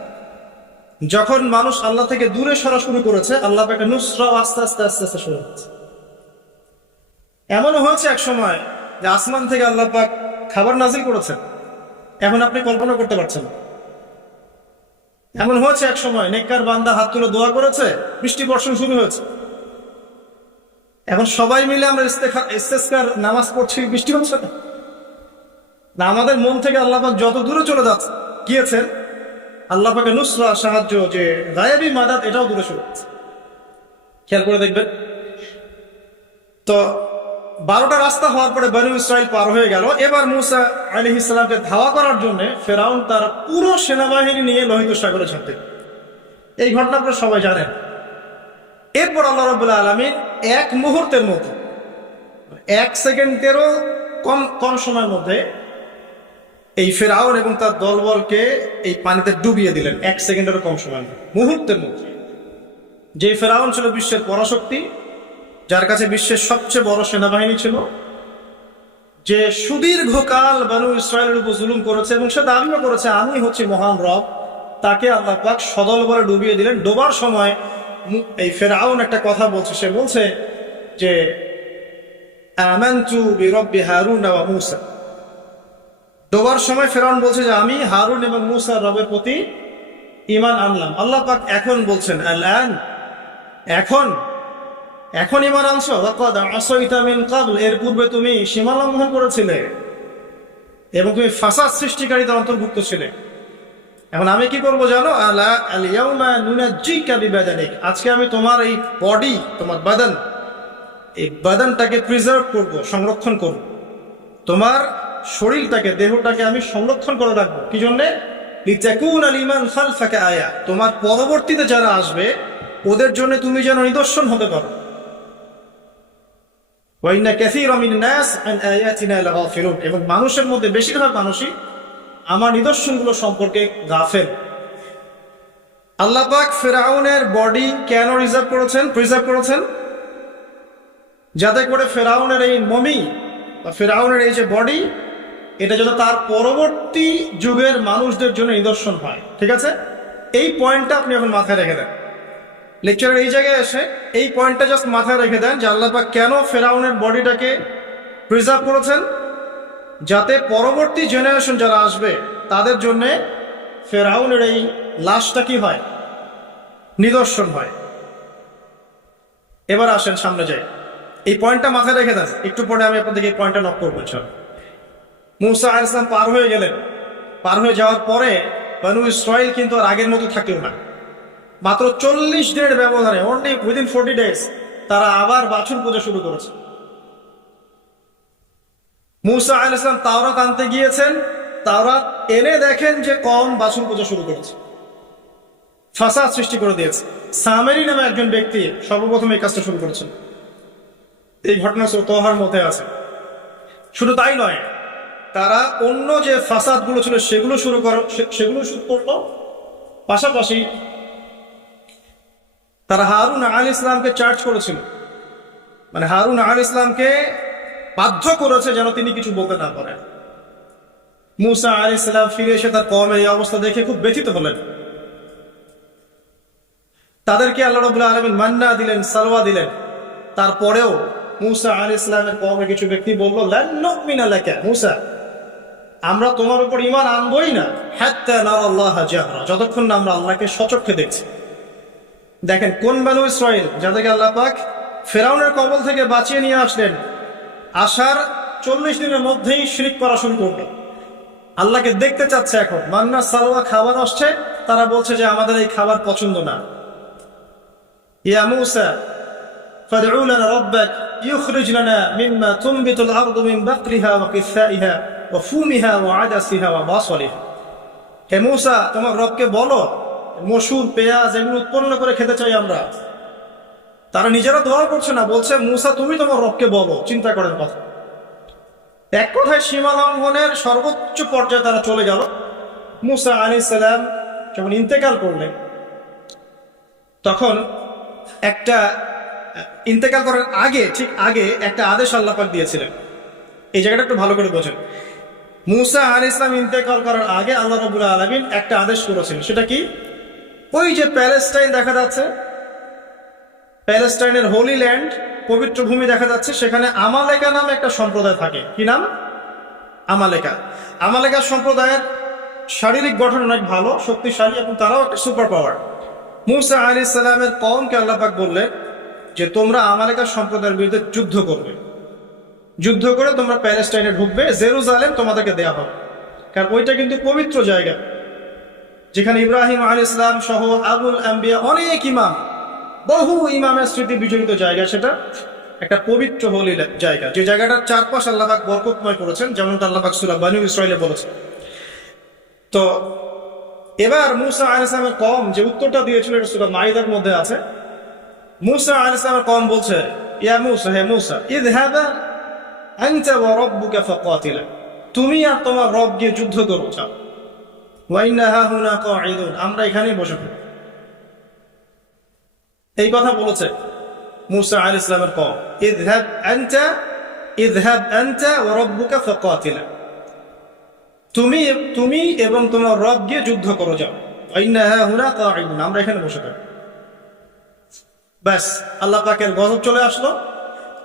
যখন মানুষ আল্লাহ থেকে দূরে সরা শুরু করেছে, আল্লাহ পাকের নুসরা আস্তে আস্তে আস্তে আস্তে শুরু হচ্ছে। এমনও হয়েছে এক সময় যে আসমান থেকে আল্লাহ পাক খাবার নাজিল করেছেন, এখন আপনি কল্পনা করতে পারছেন না। এমন হয়েছে এক সময় নেককার বান্দা হাত তুলে দোয়া করেছে, বৃষ্টি বর্ষণ শুরু হয়েছে। এখন সবাই মিলে আমরা ইস্তেসকার নামাজ পড়ছি, বৃষ্টি হচ্ছে না। না, আমাদের মন থেকে আল্লাহ পাক যত দূরে চলে যাচ্ছে গিয়েছেন, আল্লাহ পাকের নুসরা, সাহায্য, যে গায়েবী মাদাত, এটাও দূরে চলে যাচ্ছে। খেয়াল করে দেখবেন তো। 12টা রাস্তা হওয়ার পরে বনু ইসরাইল পার হয়ে গেল। এবার মুসা আলাইহিস সালামকে ধাওয়া করার জন্য ফেরাউন তার পুরো সেনাবাহিনী নিয়ে লোহিত সাগরে ঝাঁপ। এই ঘটনা আপনারা সবাই জানেন। এরপর আল্লাহ রাব্বুল আলামিন এক মুহূর্তের মধ্যে, 1 সেকেন্ডেরও কম সময়ের মধ্যে এই ফেরাউন এবং তার দলবলকে এই পানিতে ডুবিয়ে দিলেন। 1 সেকেন্ডেরও কম সময়ের মধ্যে, মুহূর্তের মধ্যে। যে ফেরাউন ছিল বিশ্বের পরাশক্তি, যার কাছে বিশ্বের সবচেয়ে বড় সেনাবাহিনী ছিল, যে সুদীর্ঘকাল বনু ইসরায়েলের উপর জুলুম করেছে এবং সে দাবিও করেছে আমি হচ্ছি মহান রব, তাকে আল্লাহ পাক সদল বলে ডুবিয়ে দিলেন। ডোবার সময় এই ফেরাউন একটা কথা বলছে, সে বলছে যে আমানতু বিরব্বি হারুন ওয়া মূসা। ডোবার সময় ফেরাউন বলছে যে আমি হারুন এবং মূসার রবের প্রতি ঈমান আনলাম। আল্লাহ পাক এখন বলছেন আল-আন, এখন ঈমান আনছো, ওয়াকাদ আসাইতা মিন ক্বাবল, এর পূর্বে তুমি সীমা লঙ্ঘন করেছিলে এবং তুমি ফাসাদ সৃষ্টিকারীদের অন্তর্ভুক্ত ছিলে। এখন আমি কি করবো জানো? আলা আল ইয়াউমা নুনাজ্জিকা বিবাদানিক, আজকে আমি তোমার এই বডি, তোমার বাদান, এই বাদানটাকে প্রিজার্ভ করব, সংরক্ষণ করব। তোমার শরীরটাকে, দেহটাকে আমি সংরক্ষণ করে রাখবো। কি জন্যে? লিতাকুনা লিমান খালফাকা আয়া, তোমার পরবর্তীতে যারা আসবে ওদের জন্য তুমি যেন নিদর্শন হতে পারো। ওয়া ইন্না কাসীরাম মিনান নাস আন আয়াতিনা লাগাফিলুন, এবং মানুষের মধ্যে বেশিরভাগ মানুষই আমার নিদর্শনগুলো সম্পর্কে গাফেল। আল্লাহ পাক ফেরাউনের বডি কেন প্রিজার্ভ করেছেন? যাতে করে ফেরাউনের এই মমি বা ফেরাউনের এই যে বডি, এটা যেন তার পরবর্তী যুগের মানুষদের জন্য নিদর্শন হয়। ঠিক আছে, এই পয়েন্টটা আপনি এখন মাথায় রেখে দেন। লেকচারের এই জায়গায় এসে এই পয়েন্টটা জাস্ট মাথায় রেখে দেন যে আল্লাহ পাক কেন ফেরাউনের বডিটাকে প্রিজার্ভ করেছেন, যাতে পরবর্তী জেনারেশন যারা আসবে তাদের জন্য ফেরাউনের এই লাশটা কি হয়? নিদর্শন হয়। এবার আসেন সামনে যাই, এই পয়েন্টটা মাথায় রেখে দেন। একটু পরে আমি আপনাদেরকে এই পয়েন্টটা নক করবো। মুসা আলাইহিস সালাম পার হয়ে গেলেন। পার হয়ে যাওয়ার পরে বনু ইসরাইল কিন্তু আর আগের মতো থাকলো না। মাত্র 40 দিনের ব্যবধানে, অনলি উইদিন 40 ডেজ, তারা আবার বাছুর পূজা শুরু করেছে। মুসা আলাইহিস সালাম তাওরাত আনতে গিয়েছেন, তাওরাত এনে দেখেন যে কম বাছুর পূজা শুরু করেছে, ফাসাদ সৃষ্টি করে দিয়েছে। সামেরি নামে একজন ব্যক্তি সর্বপ্রথম এই কাজটা শুরু করেছেন। এই ঘটনা সূরা তোহার মধ্যে আছে। শুধু তাই নয়, তারা অন্য যে ফাসাদ গুলো ছিল সেগুলো শুরু করলো। পাশাপাশি তারা হারুন আলাইহিস সালামকে চার্জ করেছিল, মানে হারুন আলাইহিস সালামকে বাধ্য করেছে যেন তিনি কিছু বলতে না পারেন। মুসা আলাইহিস সালাম ফিরে এসে তার কওমের এই অবস্থা দেখে খুব ব্যথিত হলেন। তাদেরকে আল্লাহ রাব্বুল আলামিন মান্না দিলেন, সালওয়া দিলেন। তারপরেও মুসা আলাইহিস সালামের কওমের কিছু ব্যক্তি বলল, লান নুমিনা লাকা মুসা, আমরা তোমার উপর ঈমান আনবই না, হাত্তা নারাল্লাহা জাহরা, যতক্ষণ না আমরা আল্লাহকে সচক্ষে দেখছি। দেখেন কোন বনু ইসরাইল, যাদেরকে আল্লাহ পাক ফেরাউনের কবল থেকে বাঁচিয়ে নিয়ে আসলেন, আসার 40 দিনের মধ্যেই শিরক করা শুরু করলো। আল্লাহকে দেখতে চাচ্ছে। এখন মান্না সালওয়া খাবার আসছে, তারা বলছে যে আমাদের এই খাবার পছন্দ না। ইয়া মুসা ফাদউ লানা রাব্বাক ইখরিজ লানা মিম্মা তুনবিতুল আরদু মিন বাকলিহা ওয়া কিসাইহা ওয়া ফুমিহা ওয়া আদাসিহা ওয়া বাসলিহা, হে মুসা তোমার রবকে বলো মসুর, পেঁয়াজ এগুলো উৎপন্ন করে খেতে চাই আমরা। তারা নিজেরা দোয়া করছে না, বলছে মুসা তুমি তোমার রবকে বলো। চিন্তা করেন কথা। এক কথায় সীমা লঙ্ঘনের সর্বোচ্চ পর্যায়ে তারা চলে গেল। মুসা আলাইহিস সালাম যখন ইন্তেকাল করলেন, তখন ইন্তেকাল করার ঠিক আগে একটা আদেশ আল্লাহ পাক দিয়েছিলেন। এই জায়গাটা একটু ভালো করে বোঝেন। মুসা আলাইহিস সালাম ইন্তেকাল করার আগে আল্লাহ রাব্বুল আলামিন একটা আদেশ করেছিলেন। সেটা কি? ওই যে প্যালেস্টাইন দেখা যাচ্ছে, প্যালেস্টাইনের হোলি ল্যান্ড, পবিত্র ভূমি দেখা যাচ্ছে, সেখানে আমালেকা নামে একটা সম্প্রদায় থাকে। কি নাম? আমালেকা সম্প্রদায়ের শারীরিক গঠন অনেক ভালো, শক্তিশালী, এবং তারাও একটা সুপার পাওয়ার। মুসা আলাইহিস সালামের কওমকে আল্লাহ পাক বললেন যে তোমরা আমালেকার সম্প্রদায়ের বিরুদ্ধে যুদ্ধ করবে, যুদ্ধ করে তোমরা প্যালেস্টাইনে ঢুকবে, জেরুজালেম তোমাদেরকে দেয়া হবে। কারণ ওইটা কিন্তু পবিত্র জায়গা, যেখানে ইব্রাহিম আলাইহিস সালাম সহ আবুল আম্বিয়া অনেক ইমাম, বহু ইমামের স্মৃতি বিজড়িত জায়গা। সেটা একটা পবিত্র হোলি জায়গা, যে জায়গাটার চারপাশ আল্লাহ পাক বরকতময় করেছেন, যেমনটা আল্লাহ পাক সূরা বনী ইসরাঈলে বলেছেন। তো এবার মূসা আলাইহিস সালামের কওম যে উত্তরটা দিয়েছিল, এটা সূরা মাইদার মধ্যে আছে। মূসা আলাইহিস সালামের কওম বলছে, ইয়া মূসা, হে মূসা, ইযহাবা আনতা ওয়া রাব্বুকা ফাকাতিলা, তুমি আর তোমার রব গিয়ে যুদ্ধ করো, যাও। ওয়া ইন্না হাহুনা কাঈদুন, আমরা এখানেই বসে থাকব। এই কথা বলেছে মূসা আলাইহিস সালামের কওম, ইযহাব আনতা ওয়া রাব্বুকা ফাকাতিলা, তুমি এবং তোমার রব গিয়ে যুদ্ধ করো, যাও। ওয়া ইন্না হাহুনা কাঈদুন, আমরা এখানে বসে থাকব। ব্যাস, আল্লাহ পাকের গজব চলে আসলো।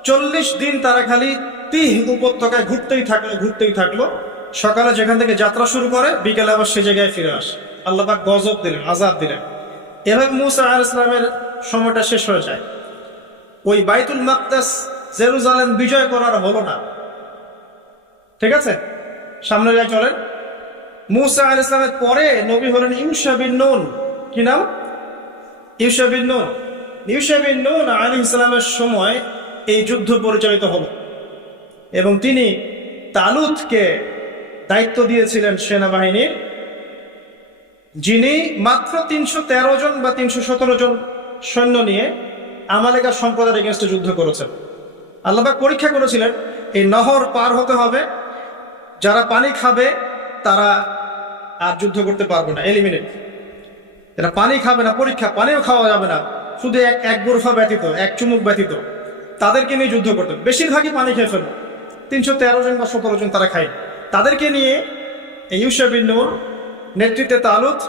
40 দিন তারা খালি তিহ উপত্যকায় ঘুরতেই থাকলো। সকালে যেখান থেকে যাত্রা শুরু করে, বিকেলে আবার সে জায়গায় ফিরে আসে। আল্লাহ পাক গজব দিলেন, আযাব দিলেন। এভাবে মূসা আলাইহিস সালামের সময়টা শেষ হয়ে যায়। ওই বাইতুল মাকদাস, জেরুজালেম বিজয় করার হলো না। ঠিক আছে, সামনে যাই চলেন। মূসা আলাইহিস সালামের পরে নবী হলেন ইউশা বিন নুন। কি নাম? ইউশা বিন নুন। ইউশা বিন নুন আলাইহিস সালামের সময় এই যুদ্ধ পরিচালিত হলো, এবং তিনি তালুতকে দায়িত্ব দিয়েছিলেন সেনাবাহিনীর, যিনি মাত্র 313 জন বা 317 জন সৈন্য নিয়ে আমালেকা সম্প্রদায়ের এগেইনস্টে যুদ্ধ করেছেন। আল্লাহ পাক পরীক্ষা করেছিলেন, এই নহর পার হতে হবে, যারা পানি খাবে তারা আর যুদ্ধ করতে পারবে না, এলিমিনেট। এরা পানি খাবে না, পরীক্ষা, পানিও খাওয়া যাবে না, শুধু এক গোরফা ব্যতীত, এক চুমুক ব্যতীত, তাদেরকে নিয়ে যুদ্ধ করতে। বেশিরভাগই পানি খেয়ে ফেলবে, 313 জন বা 17 জন তারা খায়। তাদেরকে নিয়ে ইউশা বিন নুন নেতৃত্বে তালুত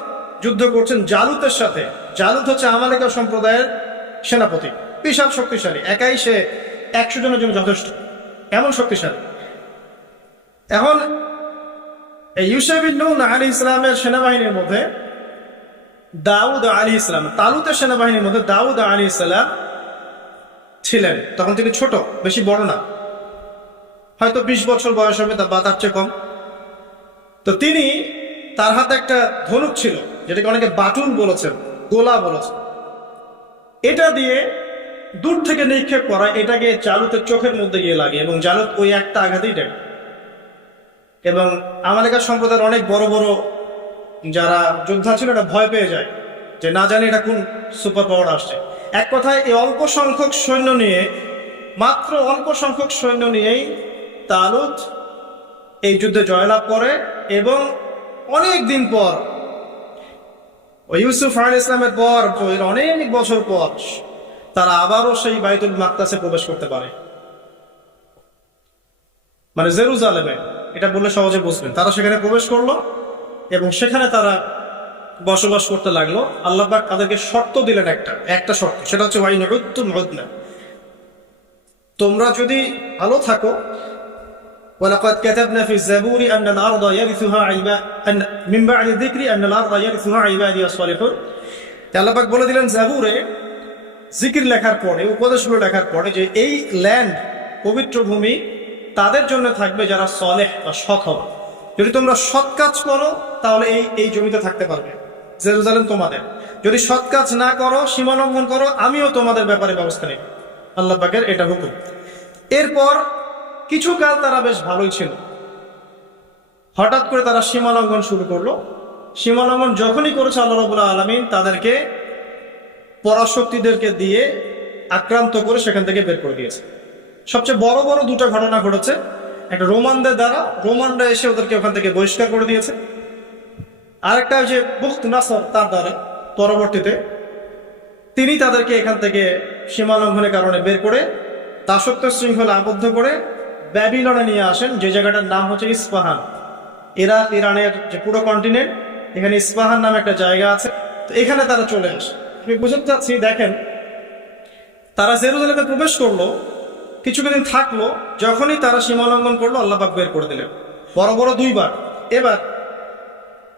যুদ্ধ করছেন জালুতের সাথে। জালুত হচ্ছে আমালেকা সম্প্রদায়ের সেনাপতি, বিশাল শক্তিশালী, একাই সে 100 জনের জন্য যথেষ্ট, এমন শক্তিশালী। এখন এই ইউশা বিন নুন আলাইহিস সালামের সেনাবাহিনীর মধ্যে দাউদ আলাইহিস সালাম, তালুতের সেনাবাহিনীর মধ্যে দাউদ আলাইহিস সালাম ছিলেন। তখন তিনি ছোট, বেশি বড় না, হয়তো 20 বছর বয়স হবে বা তার চেয়ে কম। তো তিনি, তার হাতে একটা ধনুক ছিল, যেটাকে অনেকে বাটুল বলেছেন, গোলা বলেছেন। এটা দিয়ে দূর থেকে নিক্ষেপ করা, এটাকে জালুতের চোখের মধ্যে গিয়ে লাগে, এবং জালুত ওই একটা আঘাতেই দেয়। এবং আমালেকা সম্প্রদায়ের অনেক বড় বড় যারা যোদ্ধা ছিল, এটা ভয় পেয়ে যায় যে না জানি এটা কোন সুপার পাওয়ার আসছে। এক কথায় এই অল্প সংখ্যক সৈন্য নিয়ে, মাত্র অল্প সংখ্যক সৈন্য নিয়েই তালুত এই যুদ্ধে জয়লাভ করে। এবং অনেক দিন পর, ওই ইউসুফ আলাইহিস সালামের পর অনেক বছর পর তারা আবারও সেই বাইতুল মাকদাসে প্রবেশ করতে পারে, মানে জেরুজালেমে। এটা বললে সহজে বুঝবেন। তারা সেখানে প্রবেশ করলো এবং সেখানে তারা বসবাস করতে লাগলো। আল্লাহ পাক তাদেরকে শর্ত দিলেন, একটা শর্ত, সেটা হচ্ছে ওয়াইন উদ্তুম উদনা, তোমরা যদি ভালো থাকো, ওয়ালাকাদ কাতাবনা ফি যাবুরি আন্না আল-আরদা ইয়ারিসুহা মিন বা'দি যিকরি আন্না আল-আরদা ইয়ারিসুহা ইবাদিয়াস সালিহুন। আল্লাহ পাক বলে দিলেন যাবুরে, জিকির লেখার পরে, উপদেশগুলো লেখার পরে, যে এই ল্যান্ড, পবিত্র ভূমি, তাদের জন্য থাকবে যারা সলেহ বা সৎ হবে। যদি তোমরা সৎ কাজ করো তাহলে এই জমিতে থাকতে পারবে, জেরুজালেম তোমাদের। যদি সৎ কাজ না করো, সীমা লঙ্ঘন করো, আমিও তোমাদের ব্যাপারে ব্যবস্থা নেব। আল্লাহ পাকের এটা হুকুম। এরপর কিছু কাল তারা বেশ ভালোই ছিল। হঠাৎ করে তারা সীমা লঙ্ঘন শুরু করলো। সীমা লঙ্ঘন যখনই করেছে, আল্লাহ রাব্বুল আলামিন তাদেরকে পরাশক্তিদেরকে দিয়ে আক্রান্ত করে সেখান থেকে বের করে দিয়েছে। সবচেয়ে বড় বড় দুটো ঘটনা ঘটেছে। একটা রোমানদের দ্বারা, রোমানরা এসে ওদেরকে ওখান থেকে বহিষ্কার করে দিয়েছে। আরেকটা যে বুখত নাসর, তার দ্বারা পরবর্তীতে তিনি তাদেরকে এখান থেকে সীমা লঙ্ঘনের কারণে বের করে দাসত্ব শৃঙ্খলা আবদ্ধ করে ব্যাবিলনে নিয়ে আসেন, যে জায়গাটার নাম হচ্ছে ইস্পাহান। ইরানের যে পুরো কন্টিনেন্ট, এখানে ইস্পাহান নামে একটা জায়গা আছে। তো এখানে তারা চলে আসে। আমি বুঝতে চাচ্ছি, দেখেন, তারা জেরুজালেমে প্রবেশ করলো, কিছুদিন থাকলো, যখনই তারা সীমা লঙ্ঘন করলো, আল্লাহ পাক বের করে দিলেন বড় বড় 2 বার।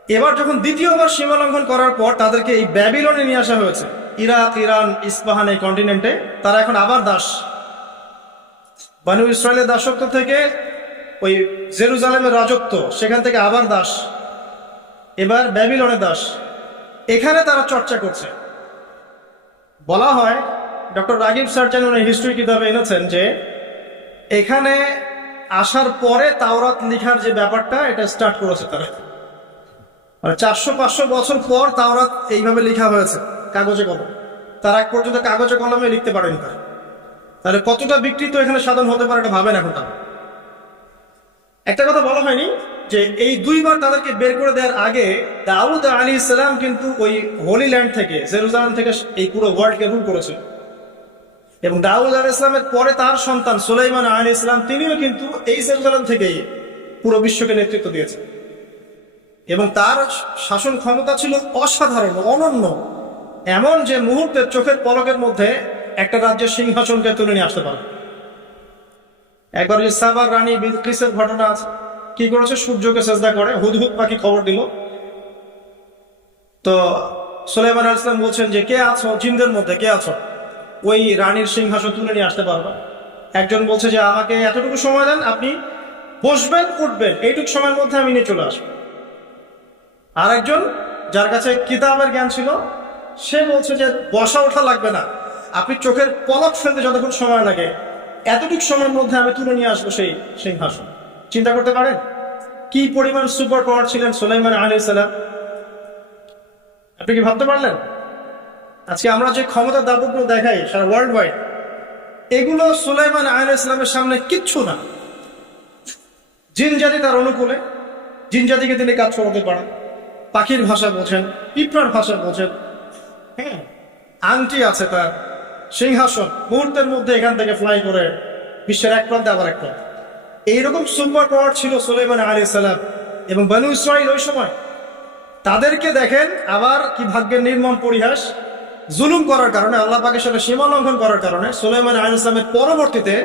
এবার যখন দ্বিতীয়বার সীমা লঙ্ঘন করার পর তাদেরকে এই ব্যাবিলনে নিয়ে আসা হয়েছে, ইরাক, ইরান, ইস্পাহান এই কন্টিনেন্টে, তারা এখন আবার দাস। বানু ইসরায়েলের দাসত্ব থেকে ওই জেরুজালেমের রাজত্ব, সেখান থেকে আবার দাস, এবার ব্যাবিলনের দাস। এখানে তারা চর্চা করছে। বলা হয়, ডক্টর রাগিব সার্জান উনি হিস্ট্রি কিতাবে এনেছেন যে এখানে আসার পরে তাওরাত লিখার যে ব্যাপারটা, এটা স্টার্ট করেছে তারা। মানে 400-500 বছর পর তাওরাত এইভাবে লেখা হয়েছে কাগজে কলমে। তার আগ পর্যন্ত কাগজে কলমে লিখতে পারেনি তারা। তাহলে কতটা বিকৃত এখানে সাধন হতে পারে এটা ভাবেন এখন তারা। একটা কথা বলা হয়নি যে এই দুইবার তাদেরকে বের করে দেওয়ার আগে দাউদ আলাইহিস সালাম কিন্তু ওই হোলি ল্যান্ড থেকে, জেরুজালেম থেকে এই পুরো ওয়ার্ল্ডকে রুল করেছিল। এবং দাউদ আলাইহিস সালামের পরে তার সন্তান সুলাইমান আলাইহিস সালাম, তিনিও কিন্তু এই জেরুজালেম থেকেই পুরো বিশ্বকে নেতৃত্ব দিয়েছেন। এবং তার শাসন ক্ষমতা ছিল অসাধারণ, অনন্য, এমন যে মুহূর্তের চোখের পলকের মধ্যে একটা রাজ্যের সিংহাসনকে তুলে নিয়ে আসতে পারে। একবার যে সাবার রানী বিলকিসের ঘটনা আছে, কি করেছে? সূর্যকে সেজদা করে, হুদহুদ পাখি খবর দিল। তো সুলাইমান আলাইহিস সালাম বলছেন যে কে আছো জিনদের মধ্যে, কে আছো ওই রানীর সিংহাসন তুলে নিয়ে আসতে পারবে? একজন বলছে যে আমাকে এতটুকু সময় দেন, আপনি বসবেন উঠবেন, এইটুকু সময়ের মধ্যে আমি নিয়ে চলে আসবো। আর একজন যার কাছে কিতাবের জ্ঞান ছিল, সে বলছে যে বসা ওঠা লাগবে না, আপনি চোখের পলক ফেলতে যতক্ষণ সময় লাগে, এতটুকু সময়ের মধ্যে আমি তুলে নিয়ে আসবো সেই সিংহাসন। চিন্তা করতে পারেন কি পরিমাণ সুপার পাওয়ার ছিলেন সুলাইমান আলাইহিস সালাম? আপনি কি ভাবতে পারলেন? আজকে আমরা যে ক্ষমতার দাপটগুলো দেখাই সারা ওয়ার্ল্ড ওয়াইড, এগুলো সুলাইমান আলাইহিস সালামের সামনে কিচ্ছু না। জিন জাতি তার অনুকূলে, জিন জাতিকে তিনি কাজ করাতে পারেন, পাখির ভাষা বোঝেন, পিঁপড়ার ভাষা বোঝেন, হ্যাঁ, আংটি আছে তার, সিংহাসন, মুহূর্তের মধ্যে এখান থেকে ফ্লাই করে বিশ্বের এক প্রান্তে আবার এক প্রান্তে। এইরকম সুপার পাওয়ার ছিল সুলাইমান আলাইহিস সালাম। এবং বনু ইসরাইল ওই সময় তাদেরকে দেখেন, আবার কি ভাগ্যের নির্মম পরিহাস, জুলুম করার কারণে, আল্লাহ পাকের সাথে সীমা লঙ্ঘন করার কারণে, সুলাইমান আলাইহিস সালামের পরবর্তীতে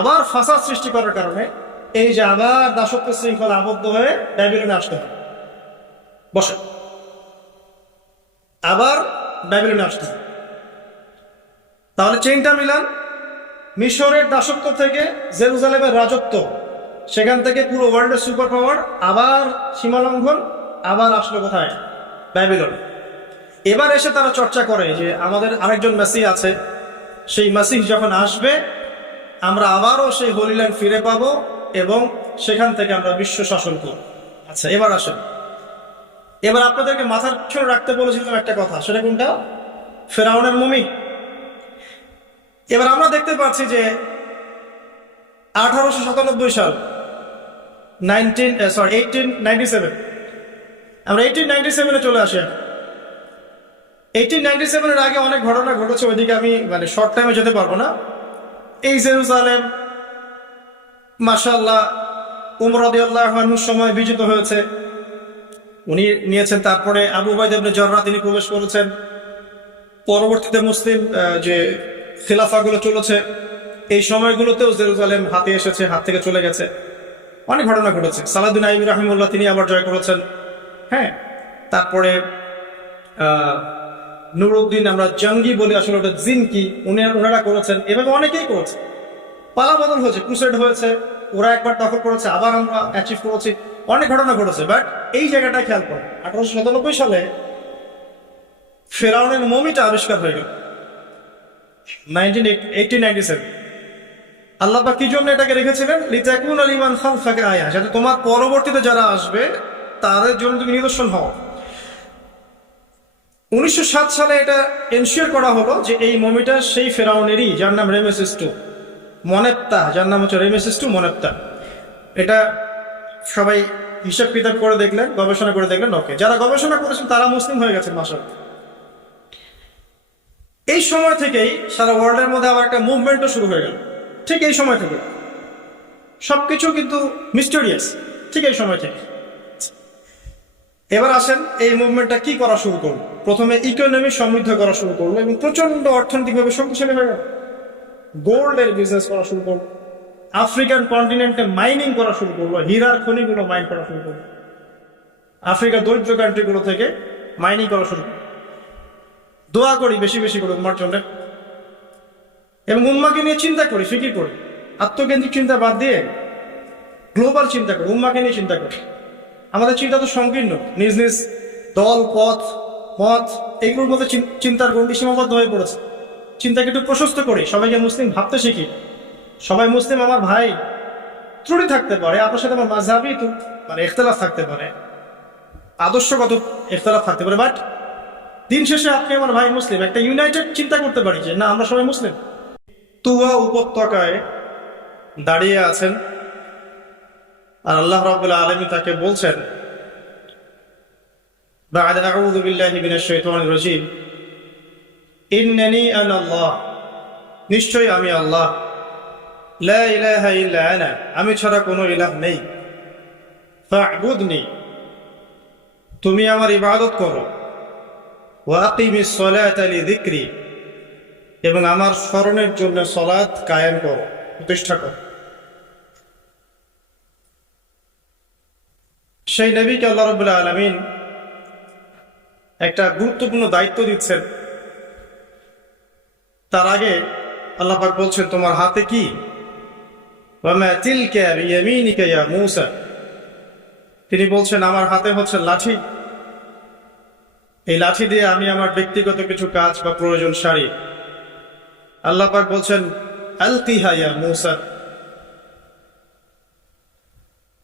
আবার ফাসাদ সৃষ্টি করার কারণে এই যে আবার দাসত্ব শৃঙ্খলা আবদ্ধ হয়ে ব্যাবিলনে আসতে হয়। বসে আবার ব্যাবিলনে আসতে হয়। তাহলে চেইনটা মিলান, মিশরের দাসত্ব থেকে জেরুজালেমের রাজত্ব, সেখান থেকে পুরো ওয়ার্ল্ডের সুপার পাওয়ার, আবার সীমালঙ্ঘন, আবার আসলো কোথায়? ব্যাবিলন। এবার এসে তারা চর্চা করে যে আমাদের আরেকজন মেসিহ আছে, সেই মেসিহ যখন আসবে আমরা আবারও সেই হোলি ল্যান্ড ফিরে পাবো এবং সেখান থেকে আমরা বিশ্ব শাসন করব। আচ্ছা, এবার আসেন, এবার আপনাদেরকে মাথার পিছনে রাখতে বলেছিলাম একটা কথা, সেটা কোনটা? ফেরাউনের মমি। এবার আমরা দেখতে পাচ্ছি যে 1897 সাল, 1897, আমরা 1897 চলে আসি। 1897 আগে অনেক ঘটনা ঘটেছে, ওইদিকে আমি মানে শর্ট টাইমে যেতে পারবো না। এই জেরুজালেম মাশাআল্লাহ উমর রাদিয়াল্লাহু আনহুর সময় বিজিত হয়েছে, উনি নিয়েছেন। তারপরে আবু উবাইদা ইবনে জাররাহ তিনি প্রবেশ করেছেন। পরবর্তীতে মুসলিম যে খিলাফাগুলো চলেছে, এই সময়গুলোতেও জেরুজালেম হাতে এসেছে, হাত থেকে চলে গেছে, অনেক ঘটনা ঘটেছে। সালাউদ্দিন আইয়ুবী রাহিমাহুল্লাহ তিনি আবার জয় করেছেন, হ্যাঁ। তারপরে নুরউদ্দিন, আমরা জঙ্গি বলি, আসলে ওটা জিন কি, ওনারা করেছেন। এভাবে অনেকেই করেছে, পালা বদল হয়েছে, ক্রুসেড হয়েছে, ওরা একবার দখল করেছে, আবার আমরা অ্যাচিভ করেছি, অনেক ঘটনা ঘটেছে। বাট এই জায়গাটা খেয়াল করেন, 1897 সালে ফেরাউনের মমিটা আবিষ্কার হয়ে গেল। 1897 আল্লাহ পাক কি জন্য এটাকে রেখেছিলেন? লিতাকুনা লিমান খালফাকা আয়া, যাতে তোমার পরবর্তীতে যারা আসবে তাদের জন্য তুমি নিদর্শন হও। 1907 সালে এটা এনশিওর করা হলো যে এই মমিটা সেই ফেরাউনেরই, যার নাম রেমেসিস II মনেপ্তা, যার নাম হচ্ছে রেমেসিস II মনেপ্তা। এটা সবাই হিসাব কিতাব করে দেখলেন, গবেষণা করে দেখলেন, ওকে, যারা গবেষণা করেছেন তারা মুসলিম হয়ে গেছেন মাশাআল্লাহ। এই সময় থেকেই সারা ওয়ার্ল্ডের মধ্যে আবার একটা মুভমেন্টও শুরু হয়ে গেল। ঠিক এই সময় থেকে সবকিছু কিন্তু মিস্টেরিয়াস, ঠিক এই সময় থেকে। এবার আসেন, এই মুভমেন্টটা কি করা শুরু করলো? প্রথমে ইকোনমি সমৃদ্ধ করা শুরু করলো এবং প্রচন্ড অর্থনৈতিকভাবে শক্তিশালী হয়ে গেল। গোল্ডের বিজনেস করা শুরু করলো, আফ্রিকান কন্টিনেন্টে মাইনিং করা শুরু করলো, হীরার খনিগুলো মাইন করা শুরু করলো, আফ্রিকার দরিদ্র কান্ট্রিগুলো থেকে মাইনিং করা শুরু করলো। দোয়া করি বেশি বেশি করে উম্মার জন্য, এবং উম্মাকে নিয়ে চিন্তা করি, ফিকির করি। আত্মকেন্দ্রিক চিন্তা বাদ দিয়ে গ্লোবাল চিন্তা করি, উম্মাকে নিয়ে চিন্তা করি। আমাদের চিন্তা তো সংকীর্ণ, নিজ নিজ দল, পথ, মত, এগুলোর মধ্যে চিন্তার গণ্ডি সীমাবদ্ধ হয়ে পড়েছে। চিন্তাকে একটু প্রশস্ত করি, সবাইকে মুসলিম ভাবতে শিখি। সবাই মুসলিম আমার ভাই, ত্রুটি থাকতে পারে, আপনার সাথে আমার মাযহাবি মানে ইখতিলাফ থাকতে পারে, আদর্শগত ইখতিলাফ থাকতে পারে, বাট দিন শেষে আপনি আমার ভাই মুসলিম। একটা ইউনাইটেড চিন্তা করতে পারি যে না, আমরা সবাই মুসলিম। তুয়া উপত্যকায় দাঁড়িয়ে আছেন, আর আল্লাহ রাব্বুল আলামিন তাকে বলছেন, বা'দা আউযু বিল্লাহি মিনাশ শাইতানির রাজীম, ইন্নানি আনা আল্লাহ, নিশ্চয়ই আমি আল্লাহ, লা ইলাহা ইল্লা আনা, আমি ছাড়া কোনো ইলাহ নেই, ফা'বুদনি, তুমি আমার ইবাদত করো, ওয়া আকিমিস সালাতা লিযিকরি, এবং আমার স্মরণের জন্য সালাত কায়েম করো, প্রতিষ্ঠা করো। সেই নবীকে আল্লাহ রাব্বুল আলামিন একটা গুরুত্বপূর্ণ দায়িত্ব দিচ্ছেন। তার আগে আল্লাহ পাক বলছেন, তোমার হাতে কি? ওয়ামা তিলকা বিয়ামিনিকা ইয়া মূসা, তিনি বলছেন আমার হাতে হচ্ছে লাঠি, এই লাঠি দিয়ে আমি আমার ব্যক্তিগত কিছু কাজ বা প্রয়োজন সারি। আল্লাহ পাক বলছেন, আলকিহা ইয়া মূসা,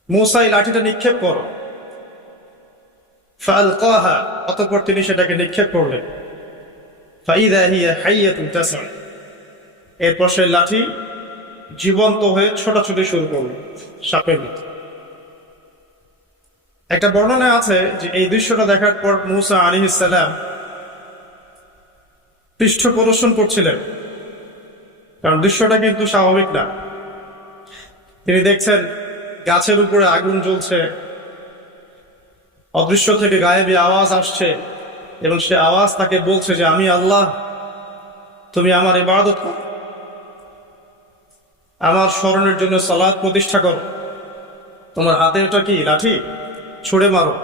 মূসা এই লাঠিটা নিক্ষেপ করো। ফাআলকাহা, অতঃপর তিনি সেটাকে নিক্ষেপ করলেন। ফাইযা হিয়া হাইয়াতুন তাসআ, এরপর সেই লাঠি জীবন্ত হয়ে ছোটাছুটি শুরু করল সাপের মতো। একটা বর্ণনা আছে যে এই দৃশ্যটা দেখার পর মূসা আলাইহিস সালাম পৃষ্ঠ প্রদর্শন করছিলেন, কারণ দৃশ্যটা কিন্তু স্বাভাবিক না। তিনি দেখছেন গাছের উপরে আগুন জ্বলছে, অদৃশ্য থেকে গায়েবী আওয়াজ আসছে, এবং সে আওয়াজ তাকে বলছে যে আমি আল্লাহ, তুমি আমার ইবাদত করো, আমার স্মরণের জন্য সালাত প্রতিষ্ঠা করো। তোমার হাতে ওটা কি? লাঠি, ছুঁড়ে মারো।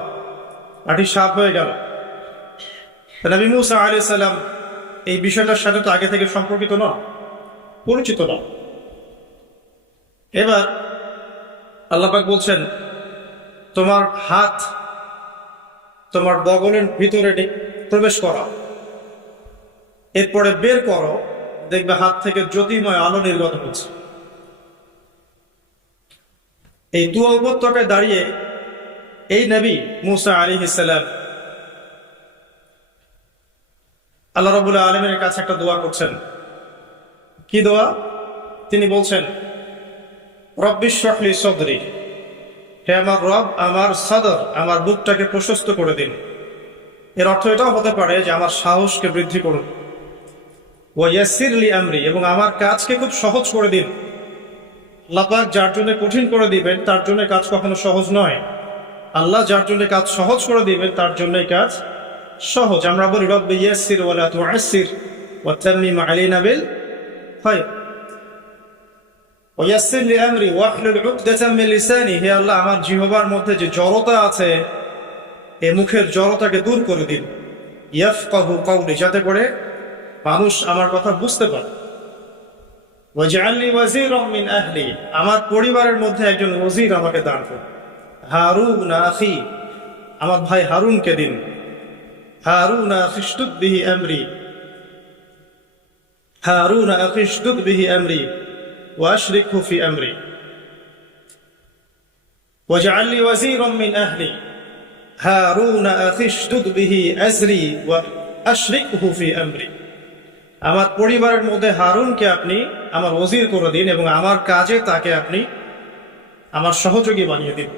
লাঠি সাপ হয়ে গেল। নবী মূসা আলাইহিস সালাম এই বিষয়টার সাথে তো আগে থেকে সম্পর্কিত না, পরিচিত না। এবার আল্লাহ পাক বলছেন, তোমার হাত তোমার বগলের ভিতরে প্রবেশ করো, এরপরে বের করো, দেখবে হাত থেকে জ্যোতির্ময় আলো নির্গত হচ্ছে। এই তুয়া উপত্যকায় দাঁড়িয়ে এই নবী মূসা আলাইহিস সালাম আল্লাহ রাব্বুল আলামিনের কাছে একটা দোয়া করছেন। কি দোয়া? তিনি বলছেন, রব্বিশ ইশরাহ লি সাদরি, হে আমার রব, আমার সাদর, আমার বুকটাকে প্রশস্ত করে দিন। এর অর্থ এটাও হতে পারে যে আমার সাহসকে বৃদ্ধি করুন। ওয়া ইয়াসসির লি আমরি, এবং আমার কাজকে খুব সহজ করে দিন। আল্লাহ পাক যার জন্য কঠিন করে দিবেন তার জন্য কাজ কখনো সহজ নয়। আল্লাহ যার জন্য কাজ সহজ করে দিবেন তার জন্যই কাজ সহজ। আমরা বলি রব্বি ইয়াসসির ওয়া লা তুআসসির ওয়া তাম্মিম আলাইনা বিল খায়র। ওয়া ইয়াসসির লি আমরি ওয়াহলুল উকদাতাম মিন লিসানি, হে আল্লাহ আমার জিহ্বার মধ্যে যে জড়তা আছে এই মুখের জড়তাকে দূর করে দিন। ইয়াফকাহু কওলি, যাতে করে মানুষ আমার কথা বুঝতে পারে। ওয়াজআল লি ওয়াজিরাম মিন আহলি, আমার পরিবারের মধ্যে একজন ওজির আমাকে দান করুন। হারুন আখি, আমার ভাই হারুনকে দিন। হারুন আখিশদুদ বিহি আমরি, হারুন আখিশদুদ বিহি আমরি ওয়া আশরিকহু ফি আমরি। ওয়াজআল লি ওয়াজিরাম মিন আহলি, হারুন আখিশদুদ বিহি আজরি ওয়া আশরিকহু ফি আমরি। আমার পরিবারের মধ্যে হারুনকে আপনি আমার ওজির করে দিন, এবং আমার কাজে তাকে আপনি আমার সহযোগী বানিয়ে দিন।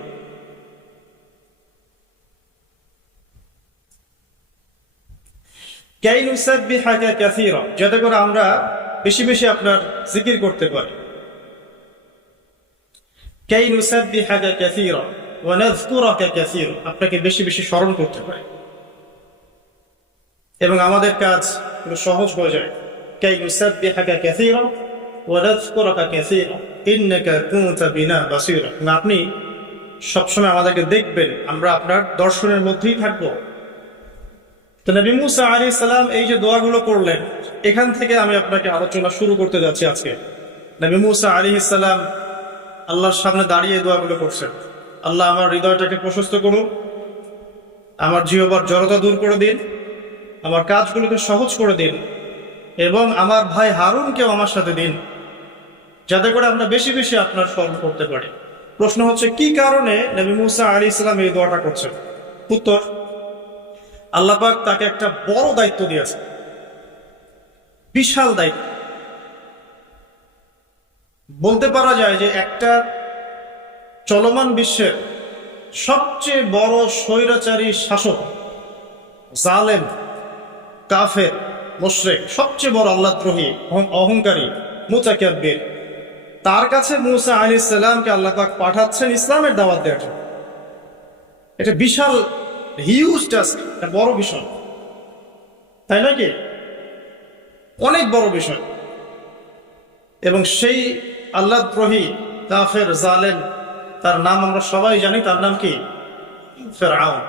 কাই নুসাব্বিহাকা কাসীরা, যাতে করে আমরা বেশি বেশি আপনার জিকির করতে পারি। কাই নুসাব্বিহাকা কাসীরা ওয়া নাযকুরাকা কাসীরা, আপনাকে বেশি বেশি স্মরণ করতে পারি এবং আমাদের কাজ সহজ হয়ে যায়। কাই নুসাব্বিহাকা কাসীরা ওয়া নাযকুরাকা কাসীরা ইন্নাকা কুনতা বিনা বাসীরা, আপনি সবসময় আমাদেরকে দেখবেন, আমরা আপনার দর্শনের মধ্যেই থাকবো। তো নবী মুসা আলাইহিস সালাম এই যে দোয়াগুলো করলেন, এখান থেকে আমি আপনাকে আলোচনা শুরু করতে যাচ্ছি আজকে। নবী মুসা আলাইহিস সালাম আল্লাহর সামনে দাঁড়িয়ে এই দোয়াগুলো করছেন। আল্লাহ আমার হৃদয়টাকে প্রশস্ত করুন, আমার জিহ্বার জড়তা দূর করে দিন, আমার কাজগুলোকে সহজ করে দিন, এবং আমার ভাই হারুনকেও আমার সাথে দিন, যাতে করে আমরা বেশি বেশি আপনার স্মরণ করতে পারি। প্রশ্ন হচ্ছে, কি কারণে নবী মুসা আলাইহিস সালাম এই দোয়াটা করছেন? উত্তর, আল্লাহ পাক তাকে একটা বড় দায়িত্ব দিয়েছে, বিশাল দায়িত্ব। বলতে পারা যায় যে একটা চলমান বিশ্বের সবচেয়ে বড় স্বৈরাচারী শাসক, জালেম, কাফের, মুশরিক, সবচেয়ে বড় আল্লাহদ্রোহী, অহংকারী, মুতাকাব্বির, তার কাছে মুসা আলাইহিস সালামকে আল্লাহ পাক পাঠাচ্ছেন ইসলামের দাওয়াত দেওয়ার জন্য। এটা বিশাল, হিউজ টাস্ক, একটা বড় বিষয়, তাই নাকি? অনেক বড় বিষয়। এবং সেই আল্লাহদ্রোহী, কাফের, জালেম, তার নাম আমরা সবাই জানি, তার নাম কি? ফিরআউন।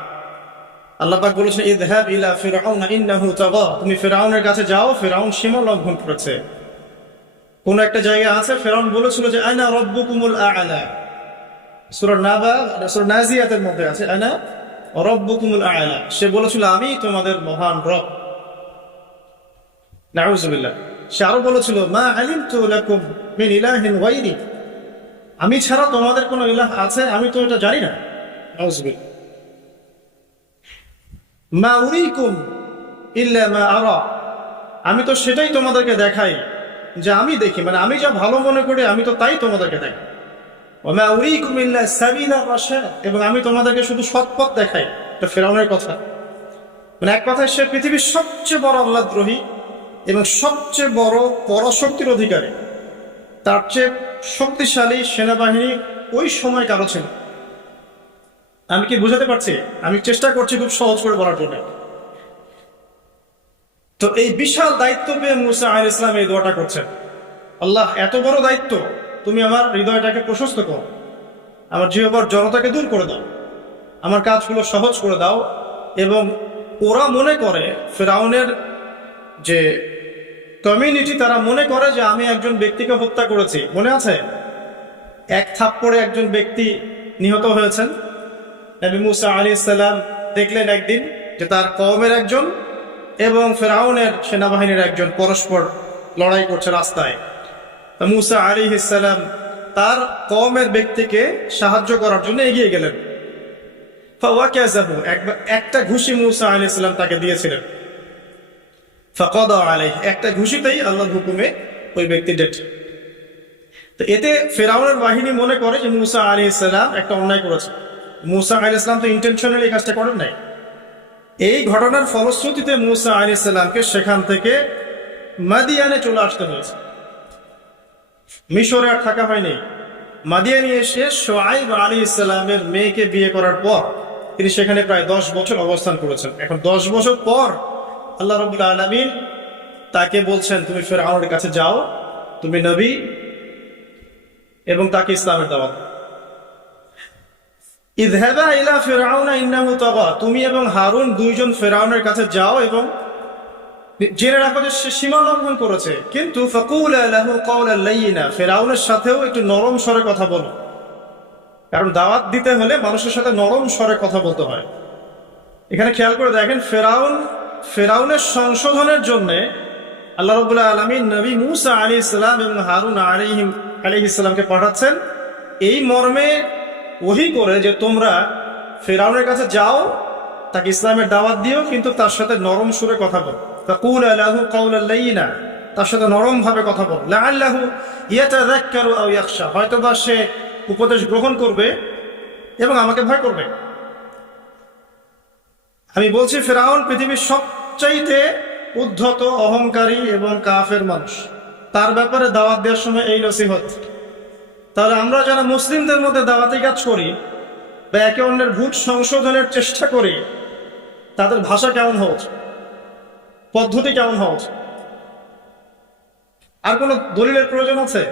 আল্লাহ পাক বলেছেন, ইযহাব ইলা ফিরআউনা ইন্নাহু তাগা, তুমি ফিরআউনের কাছে যাও, ফিরআউন সীমা লঙ্ঘন করেছে। কোন একটা জায়গা আছে, ফিরআউন বলেছিল যে আনা রাব্বুকুমুল আ'লা, সূরা নাবা, সূরা নাজিয়াতের মধ্যে আছে, আনা রাব্বুকুমুল আ'লা, সে বলেছিল আমি তোমাদের মহান রব। নাউযুবিল্লাহ। সে আরো বলেছিল, মা আলিমতু লাকুম মিন ইলাহিন গায়রি, আমি ছাড়া তোমাদের কোনো ইলাহ আছে আমি তো এটা জানি না। নাউযুবিল্লাহ। মা উরিকুম ইল্লা মা আরা, আমি তো সেটাই তোমাদেরকে দেখাই যে আমি দেখি, মানে আমি যা ভালো মনে করি আমি তো তাই তোমাদেরকে দেখাই। ওয়া মা উরিকুম ইল্লা সাবিলা রাশাদ, এবং আমি তোমাদেরকে শুধু সৎ পথ দেখাই। এটা ফিরআউনের কথা। মানে এক কথায় সে পৃথিবীর সবচেয়ে বড় আল্লাহদ্রোহী এবং সবচেয়ে বড় পরাশক্তির অধিকারী। তার চেয়ে শক্তিশালী সেনাবাহিনী ওই সময় কারো ছিল। আমি কি বুঝাতে পারছি? আমি চেষ্টা করছি খুব সহজ করে বলার জন্য। তো এই বিশাল দায়িত্ব পেয়ে মুসা আলাইহিস সালাম এই দোয়াটা করছেন, আল্লাহ এত বড় দায়িত্ব, তুমি আমার হৃদয়টাকে প্রশস্ত করো, আমার জিহ্বার জড়তাকে দূর করে দাও, আমার কাজগুলো সহজ করে দাও। এবং ওরা মনে করে, ফিরআউনের যে কমিউনিটি, তারা মনে করে যে আমি একজন ব্যক্তিকে হত্যা করেছি। মনে আছে, এক থাপ্পড়ে একজন ব্যক্তি নিহত হয়েছেন। নবী মুসা আলাইহিস সালাম দেখলেন একদিন যে তার কওমের একজন এবং ফিরআউনের সেনাবাহিনীর একজন পরস্পর লড়াই করছে রাস্তায়। তো মুসা আলাইহিস সালাম তার কওমের ব্যক্তিকে সাহায্য করার জন্য এগিয়ে গেলেন। ফাওয়াকাযাহু, একটা ঘুষি মুসা আলাইহিস সালাম তাকে দিয়েছিলেন। ফাকাদা আলাইহি, একটা ঘুষিতেই আল্লাহর হুকুমে ওই ব্যক্তি ডেড। তো এতে ফিরআউনের বাহিনী মনে করে যে মুসা আলাইহিস সালাম একটা অন্যায় করেছে। মুসা আলাইহিস সালাম তো ইন্টেনশনালি এই কাজটা করেন নাই। এই ঘটনার ফলশ্রুতিতে মুসা আলাইহিস সালামকে সেখান থেকে মাদিয়ানে চলে আসতে হয়েছে। মিশরে আর থাকা হয়নি। মাদিয়ানে এসে শুআয়ব আলাইহিস সালামের মেয়েকে বিয়ে করার পর তিনি সেখানে প্রায় 10 বছর অবস্থান করেছেন। এখন 10 বছর পর আল্লাহ রাব্বুল আলামিন তাকে বলছেন, তুমি ফিরআউনের কাছে যাও, তুমি নবী, এবং তাকে ইসলামের দাওয়াত। ইযহাবা ইলা ফিরআউনা ইন্নাহু তাগা, তুমি এবং হারুন দুইজন ফিরআউনের কাছে যাও এবং জেনে রাখো যে সে সীমা লঙ্ঘন করেছে। কিন্তু ফাকুলা লাহু কাওলান লাইয়িনা, ফিরআউনের সাথেও একটু নরম স্বরে কথা বলো, কারণ দাওয়াত দিতে হলে মানুষের সাথে নরম স্বরে কথা বলতে হয়। এখানে খেয়াল করে দেখেন, ফিরআউনের সংশোধনের জন্য আল্লাহ রাব্বুল আলামিন নবী মুসা আলাইহিস সালাম এবং হারুন আলাইহিস সালামকে পাঠাচ্ছেন এই মর্মে ওহী করে যে তোমরা ফিরআউনের কাছে যাও, তাকে ইসলামের দাওয়াত দিও, কিন্তু তার সাথে নরম সুরে কথা বলো। ফাকুলা লাহু কাওলান লাইয়িনা, তার সাথে নরম ভাবে কথা বলো। লাআল্লাহু ইয়াতাযাক্কারু আও ইয়াখশা, হয়তোবা সে উপদেশ গ্রহণ করবে এবং আমাকে ভয় করবে। আমি বলছি, ফিরআউন পৃথিবীর সবচাইতে উদ্ধত, অহংকারী এবং কাফের মানুষ। তার ব্যাপারে দাওয়াত দেওয়ার সময় এই নসিহত। তাহলে আমরা যারা মুসলিমদের মধ্যে দাওয়াতি কাজ করি বা একে অন্যের ভুল সংশোধনের চেষ্টা করি, তাদের ভাষা কেমন হওয়া উচিত, পদ্ধতি কেমন হওয়া উচিত? আর কোনো দলিলের প্রয়োজন আছে?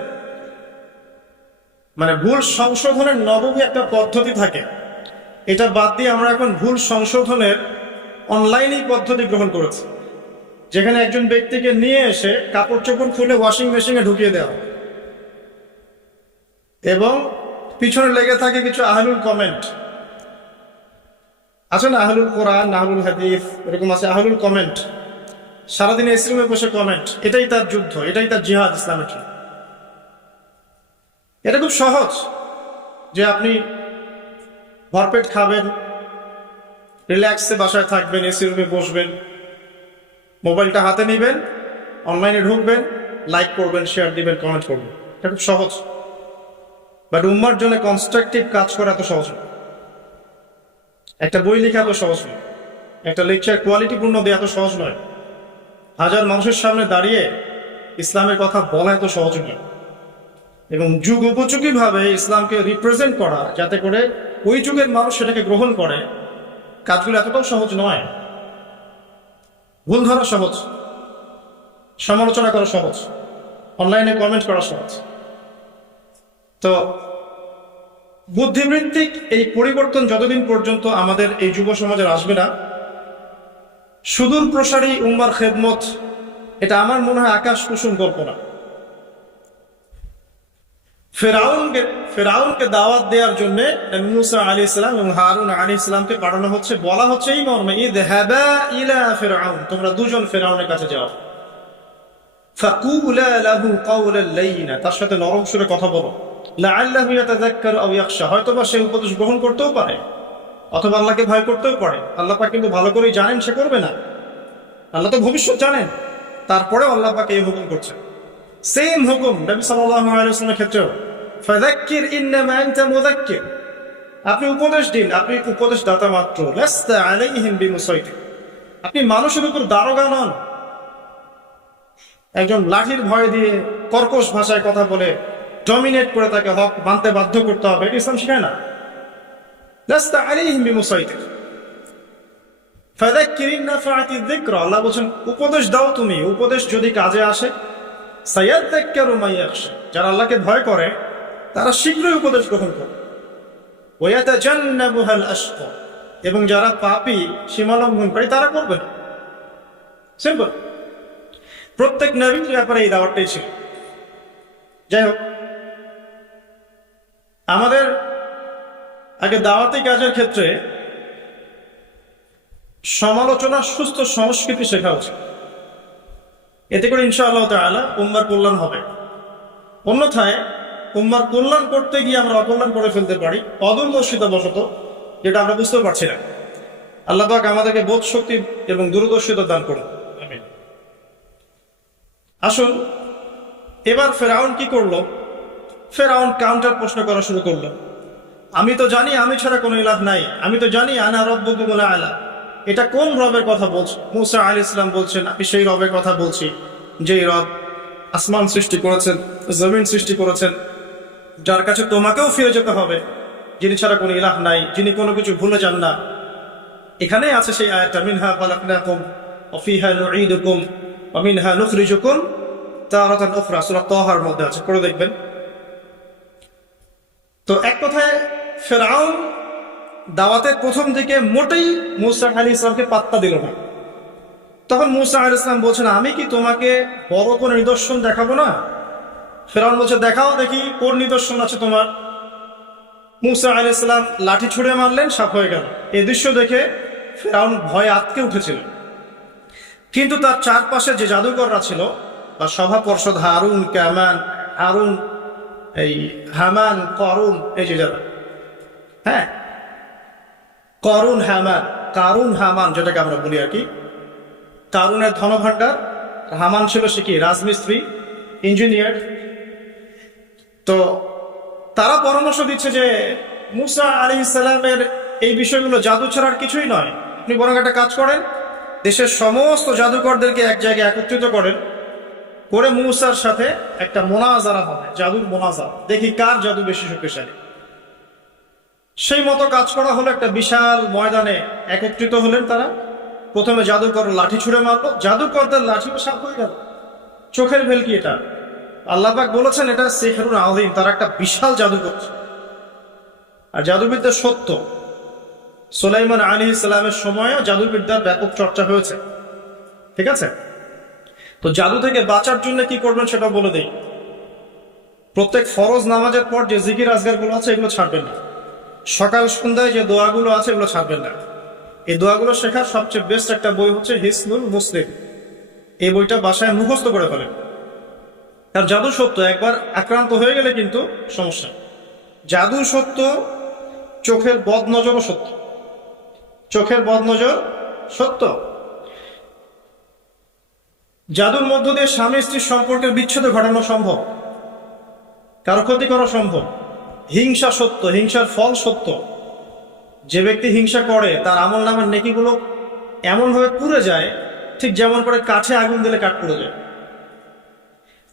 মানে ভুল সংশোধনের নবমী একটা পদ্ধতি থাকে, এটা বাদ দিয়ে আমরা এখন ভুল সংশোধনের অনলাইনেই পদ্ধতি গ্রহণ করেছে, যেখানে একজন ব্যক্তিকে নিয়ে এসে কাপড় চোপড় খুলে ওয়াশিং মেশিনে ঢুকিয়ে দেওয়া এবং পিছনে লেগে থাকে কিছু আহলুল কমেন্ট আছে না, আহলুল কোরআন, আহলুল হাদিস, এরকম আছে আহলুল কমেন্ট। সারাদিন ইসলামে বসে কমেন্ট, এটাই তার যুদ্ধ, এটাই তার জিহাদ ইসলামের জন্য। এটা খুব সহজ যে আপনি ভরপেট খাবেন, রিল্যাক্সে বাসায় থাকবেন, এসি রুমে বসবেন, মোবাইলটা হাতে নেবেন, অনলাইনে ঢুকবেন, লাইক করবেন, শেয়ার দিবেন, কমেন্ট করবেন। এটা খুব সহজ। বাট উম্মার জন্য কনস্ট্রাকটিভ কাজ করা এত সহজ নয়, একটা বই লেখা এত সহজ নয়, একটা লেকচার কোয়ালিটিপূর্ণ দেওয়া এত সহজ নয়, হাজার মানুষের সামনে দাঁড়িয়ে ইসলামের কথা বলা এত সহজ নয়, এবং যুগ উপযোগী ভাবে ইসলামকে রিপ্রেজেন্ট করা যাতে করে ওই যুগের মানুষ সেটাকে গ্রহণ করে, কাজগুলো এতটাও সহজ নয়। ভুল ধরা সহজ, সমালোচনা করা সহজ, অনলাইনে কমেন্ট করা সহজ। তো বুদ্ধিবৃত্তিক এই পরিবর্তন যতদিন পর্যন্ত আমাদের এই যুব সমাজের আসবে না, সুদূর প্রসারী উম্মার খেদমত, এটা আমার মনে হয় আকাশ কুসুম কল্পনা। ফেরাউনকে দাওয়াত দেওয়ার জন্য মুসা আলাইহিস সালাম এবং হারুন আলাইহিস সালামকে পাঠানো হচ্ছে, বলা হচ্ছে এই মর্মে, ইযহাবা ইলা ফিরআউন, তোমরা দুজন ফেরাউনের কাছে যাও, ফাকুলা লাহু কাওলান লাইয়িনা, তার সাথে নরম সুরে কথা বলো, লাআল্লাহু ইয়াতাযাক্কারু আও ইয়াখশা, হয়তোবা সে উপদেশ গ্রহণ করতেও পারে অথবা আল্লাহকে ভয় করতেও পারে। আল্লাহ পাক কিন্তু ভালো করেই জানেন সে করবে না, আল্লাহ তো ভবিষ্যৎ জানেন, তারপরে আল্লাহ পাক এই হুকুম করছেন। সেম হুকুম নবী সাল্লাল্লাহু আলাইহি ওয়াসাল্লামের ক্ষেত্রেও, ফাযাক্কির ইন্নামা আনতা মুযাক্কির, আপনি উপদেশ দিন, আপনি উপদেশ দাতা মাত্র, লাস্তা আলাইহিম বিমুসাইতির, আপনি মানুষের উপর দারোগা নন, একজন লাঠির ভয় দিয়ে কর্কশ ভাষায় কথা বলে ডমিনেট করে তাকে হক মানতে বাধ্য করতে হবে, এটা ইসলাম শেখায় না। লাস্তা আলাইহিম বিমুসাইতির, ফাযাক্কির ইন নাফাআতিয যিকরা, আল্লাহ বলেন উপদেশ দাও তুমি, উপদেশ যদি কাজে আসে, সায়াযাক্কারু মান ইয়াখশা, যারা আল্লাহকে ভয় করে তারা শীঘ্রই উপদেশ গ্রহণ করে, ওয়া ইয়াতাজান্নাবুহাল আশকা, এবং যারা পাপী সীমালঙ্ঘনকারী তারা করবে না। সিম্পল। প্রত্যেক নবীর ব্যাপারে এই দাওয়াতটাই ছিল। যাই হোক, আমাদের আগে দাওয়াতি কাজের ক্ষেত্রে সমালোচনার সুস্থ সংস্কৃতি শেখা উচিত, এতে করে ইনশাআল্লাহ তাআলা উম্মার কল্যাণ হবে। অন্যথায় উম্মার কল্যাণ করতে গিয়ে আমরা অকল্যাণ করে ফেলতে পারি অদূরদর্শিতাবশত, যেটা আমরা বুঝতেও পারছি না। আল্লাহ পাক আমাদেরকে বোধ শক্তি এবং দূরদর্শিতা দান করুন, আমিন। আসুন, এবার ফেরাউন কি করলো? ফেরাউন কাউন্টার প্রশ্ন করা শুরু করলো, আমি তো জানি আমি ছাড়া কোনো ইলাহ নাই, আমি তো জানি আনা রাব্বুকুমুল আ'লা, এটা কোন রবের কথা বলছে? মুসা আলাইহিস সালাম বলছেন, আমি সেই রবের কথা বলছি যেই রব আসমান সৃষ্টি করেছেন, জমিন সৃষ্টি করেছেন, যার কাছে তোমাকেও ফিরে যেতে হবে, যিনি ছাড়া কোনো ইলাহ নাই, যিনি কোনো কিছু ভুলে যান না। এখানে আছে সেই আয়াতটা, মিনহা খালাকনাকুম ওয়া ফিহা নুঈদুকুম ওয়া মিনহা নুখরিজুকুম তারাতান উখরা, সূরা তাহার মধ্যে আছে, পড়ে দেখবেন। তো এক কথায় ফেরাউন দাওয়াতের প্রথম দিকে মোটেই মুসা আলাইহিস সালামকে পাত্তা দিল না। তখন মুসা আলাইহিস সালাম বলছেন, আমি কি তোমাকে বড় কোনো নিদর্শন দেখাবো না? ফেরাউন বলছে, দেখাও দেখি কোন নিদর্শন আছে তোমার। মুসা আলাইহিস সালাম লাঠি ছুঁড়ে মারলেন, সাপ হয়ে গেল। এই দৃশ্য দেখে ফেরাউন ভয়ে আঁতকে উঠেছিল। কিন্তু তার চারপাশে যে জাদুকররা ছিল বা সভা পর্ষদ, হারুন, এই হামান, করুন, এই যে যারা, হ্যাঁ, কারুন হামান যেটাকে আমরা বলি আর কি, কারুনের ধনভাণ্ডার, হামান ছিল সে কি রাজমিস্ত্রি, ইঞ্জিনিয়ার। তো তারা পরামর্শ দিচ্ছে যে মুসা আলাইহিস সালামের এই বিষয়গুলো জাদু ছাড়ার কিছুই নয়, আপনি বরং একটা কাজ করেন, দেশের সমস্ত জাদুকরদেরকে এক জায়গায় একত্রিত করেন, করে মুসার সাথে একটা মোনাজারা হবে, জাদুর মোনাজারা, দেখি কার জাদু বেশি শক্তিশালী। সেই মতো কাজ করা হলো, একটা বিশাল ময়দানে একত্রিত হলেন তারা। প্রথমে জাদুকর লাঠি ছুঁড়ে মারলো, জাদুকরদের লাঠিও সাপ হয়ে গেল, চোখের ভেলকি। এটা আল্লাহ পাক বলেছেন এটা সিহরুন আযীম, তারা একটা বিশাল জাদু করছে। আর জাদুবিদ্যা সত্য, সুলাইমান আলাইহিস সালামের সময়ও জাদুবিদ্যার ব্যাপক চর্চা হয়েছে। ঠিক আছে, তো জাদু থেকে বাঁচার জন্য কি করবেন সেটা বলে দেই। প্রত্যেক ফরজ নামাজের পর যে জিকির আজগার গুলো আছে এগুলো ছাড়বেন না। সকাল সন্ধ্যায় যে দোয়াগুলো আছে এগুলো ছাড়বেন না। এই দোয়াগুলো শেখার সবচেয়ে বেস্ট একটা বই হচ্ছে হিসনুল মুসলিম। এই বইটা বাসায় মুখস্থ করে ফেলেন। কারণ জাদু সত্য, একবার আক্রান্ত হয়ে গেলে কিন্তু সমস্যা। জাদু সত্য, চোখের বদনজরও সত্য। চোখের বদনজর সত্য। জাদুর মধ্য দিয়ে স্বামী স্ত্রীর সম্পর্কের বিচ্ছেদ ঘটানো সম্ভব, কারো ক্ষতি করা সম্ভব। হিংসা সত্য, হিংসার ফল সত্য। যে ব্যক্তি হিংসা করে তার আমল নামের নেকিগুলো এমনভাবে পুড়ে যায়, ঠিক যেমন করে কাঠে আগুন দিলে কাঠ পুড়ে যায়।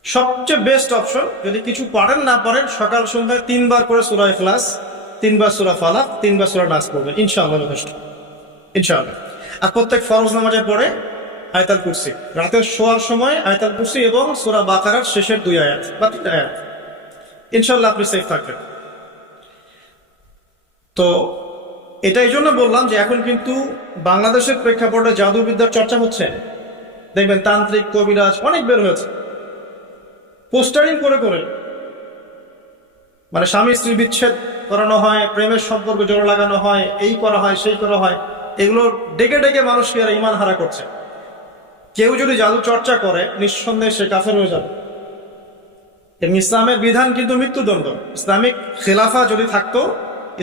সবচেয়ে বেস্ট অপশন, যদি কিছু পারেন না পারেন, সকাল সন্ধ্যায় 3 বার করে সূরা ইখলাস, 3 বার সূরা ফালাক, 3 বার সূরা নাস পড়বেন, ইনশাআল্লাহ যথেষ্ট, ইনশাআল্লাহ। আর প্রত্যেক ফরজ নামাজের পরে আয়াতুল কুরসি, রাতে শোয়ার সময় আয়াতুল কুরসি এবং সূরা বাকারার শেষের 2 আয়াত বা 3 আয়াত, ইনশাআল্লাহ আপনি সেফ থাকবেন। তো এটা এই জন্য বললাম যে এখন কিন্তু বাংলাদেশের প্রেক্ষাপটে জাদুবিদ্যার চর্চা হচ্ছে। দেখবেন তান্ত্রিক, কবিরাজ অনেক বের হয়েছে, পোস্টারিং করে করে, মানে স্বামী স্ত্রী বিচ্ছেদ করানো হয়, প্রেমের সম্পর্ক জোড়া লাগানো হয়, এই করা হয়, সেই করা হয়। এগুলো ডেকে ডেকে মানুষকে আর ইমান হারা করছে। কেউ যদি জাদু চর্চা করে নিঃসন্দেহে সে কাফের হয়ে যাবে। এবং ইসলামের বিধান কিন্তু মৃত্যুদণ্ড। ইসলামিক খেলাফা যদি থাকতো,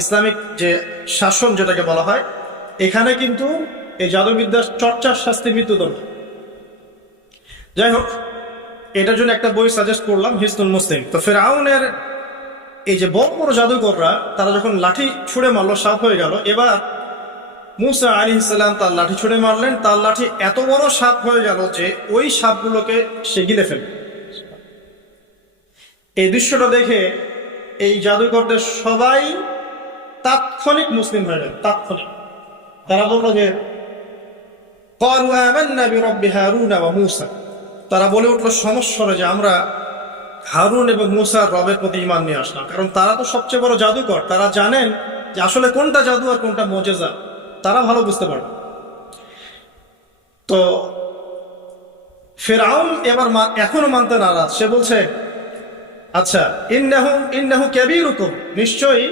ইসলামিক যে শাসন যেটাকে বলা হয়, এখানে কিন্তু এই জাদুবিদ্যার চর্চার শাস্তি মৃত্যুদণ্ড। যাই হোক, এটার জন্য একটা বই সাজেস্ট করলাম, হিসনুল মুসলিম। তো ফিরআউনের এই যে বড় বড় জাদুকররা, তারা যখন লাঠি ছুঁড়ে মারলো, সাপ হয়ে গেল। এবার মুসা আলাইহিস সালাম তার লাঠি ছুঁড়ে মারলেন, তার লাঠি এত বড় সাপ হয়ে গেল যে ওই সাপগুলোকে সে গিলে ফেলল। এই দৃশ্যটা দেখে এই জাদুকরদের সবাই তাৎক্ষণিক মুসলিম হয়ে গেল, তাৎক্ষণিক। তারা বলল যে ক্বালু আমান্না বিরাব্বি হারুন ওয়া মূসা, তারা বলে উঠলো সমস্বরে যে আমরা হারুন এবং মূসার রবের প্রতি ঈমান নিয়ে আসলাম। কারণ তারা তো সবচেয়ে বড় জাদুকর, তারা জানেন যে আসলে কোনটা জাদু আর কোনটা মুজিজা, তারা ভালো বুঝতে পারে। তো ফিরআউন এবার এখনো মানতে নারাজ। সে বলছে, আচ্ছা, ইন্নাহু কাবীরুকুম, নিশ্চয়ই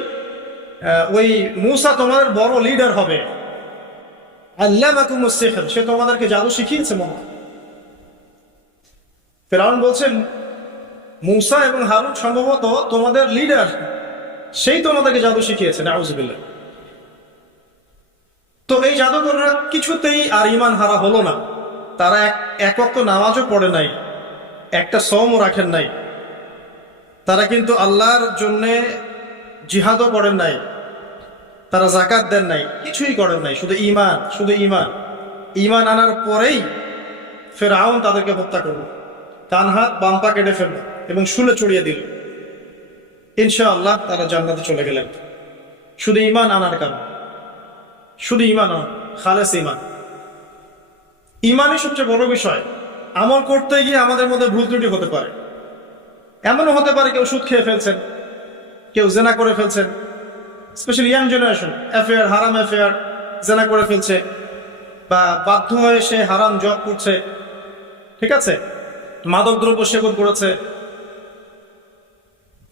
ওই মূসা তোমাদের বড় লিডার হবে। আল্লামাকুমুস সিহর, সে তোমাদেরকে জাদু শিখিয়েছে মনে হয়। ফিরআউন বলছে মূসা এবং হারুন সম্ভবত তোমাদের লিডার, সেই তোমাদেরকে জাদু শিখিয়েছে। নাউযুবিল্লাহ। তো এই জাদুকররা কিছুতেই আর ঈমান হারা হলো না। তারা এক ওয়াক্ত নামাজও পড়ে নাই, একটা সওমও রাখেন নাই। তারা কিন্তু আল্লাহর জন্য জিহাদও করেন নাই, তারা যাকাত দেন নাই, কিছুই করেন নাই, শুধু ঈমান, শুধু ঈমান। ঈমান আনার পরেই ফিরআউন তাদেরকে হত্যা করল, ডান হাত বাম পা কেটে ফেলল এবং শুলে চড়িয়ে দিল। ইনশাআল্লাহ তারা জান্নাতে চলে গেলেন, শুধু ঈমান আনার কারণে। শুধু ঈমান আনা, খালেস ঈমান। ঈমানই সবচেয়ে বড় বিষয়। আমল করতে গিয়ে আমাদের মধ্যে ভুল ত্রুটি হতে পারে। এমনও হতে পারে কেউ সুদ খেয়ে ফেলছেন, কেউ জেনা করে ফেলছেন, স্পেশালি ইয়াং জেনারেশন, অ্যাফেয়ার, হারাম অ্যাফেয়ার, জেনা করে ফেলছে, বা বাধ্য হয়ে সে হারাম জব করছে, ঠিক আছে, মাদক দ্রব্য সেবন করেছে।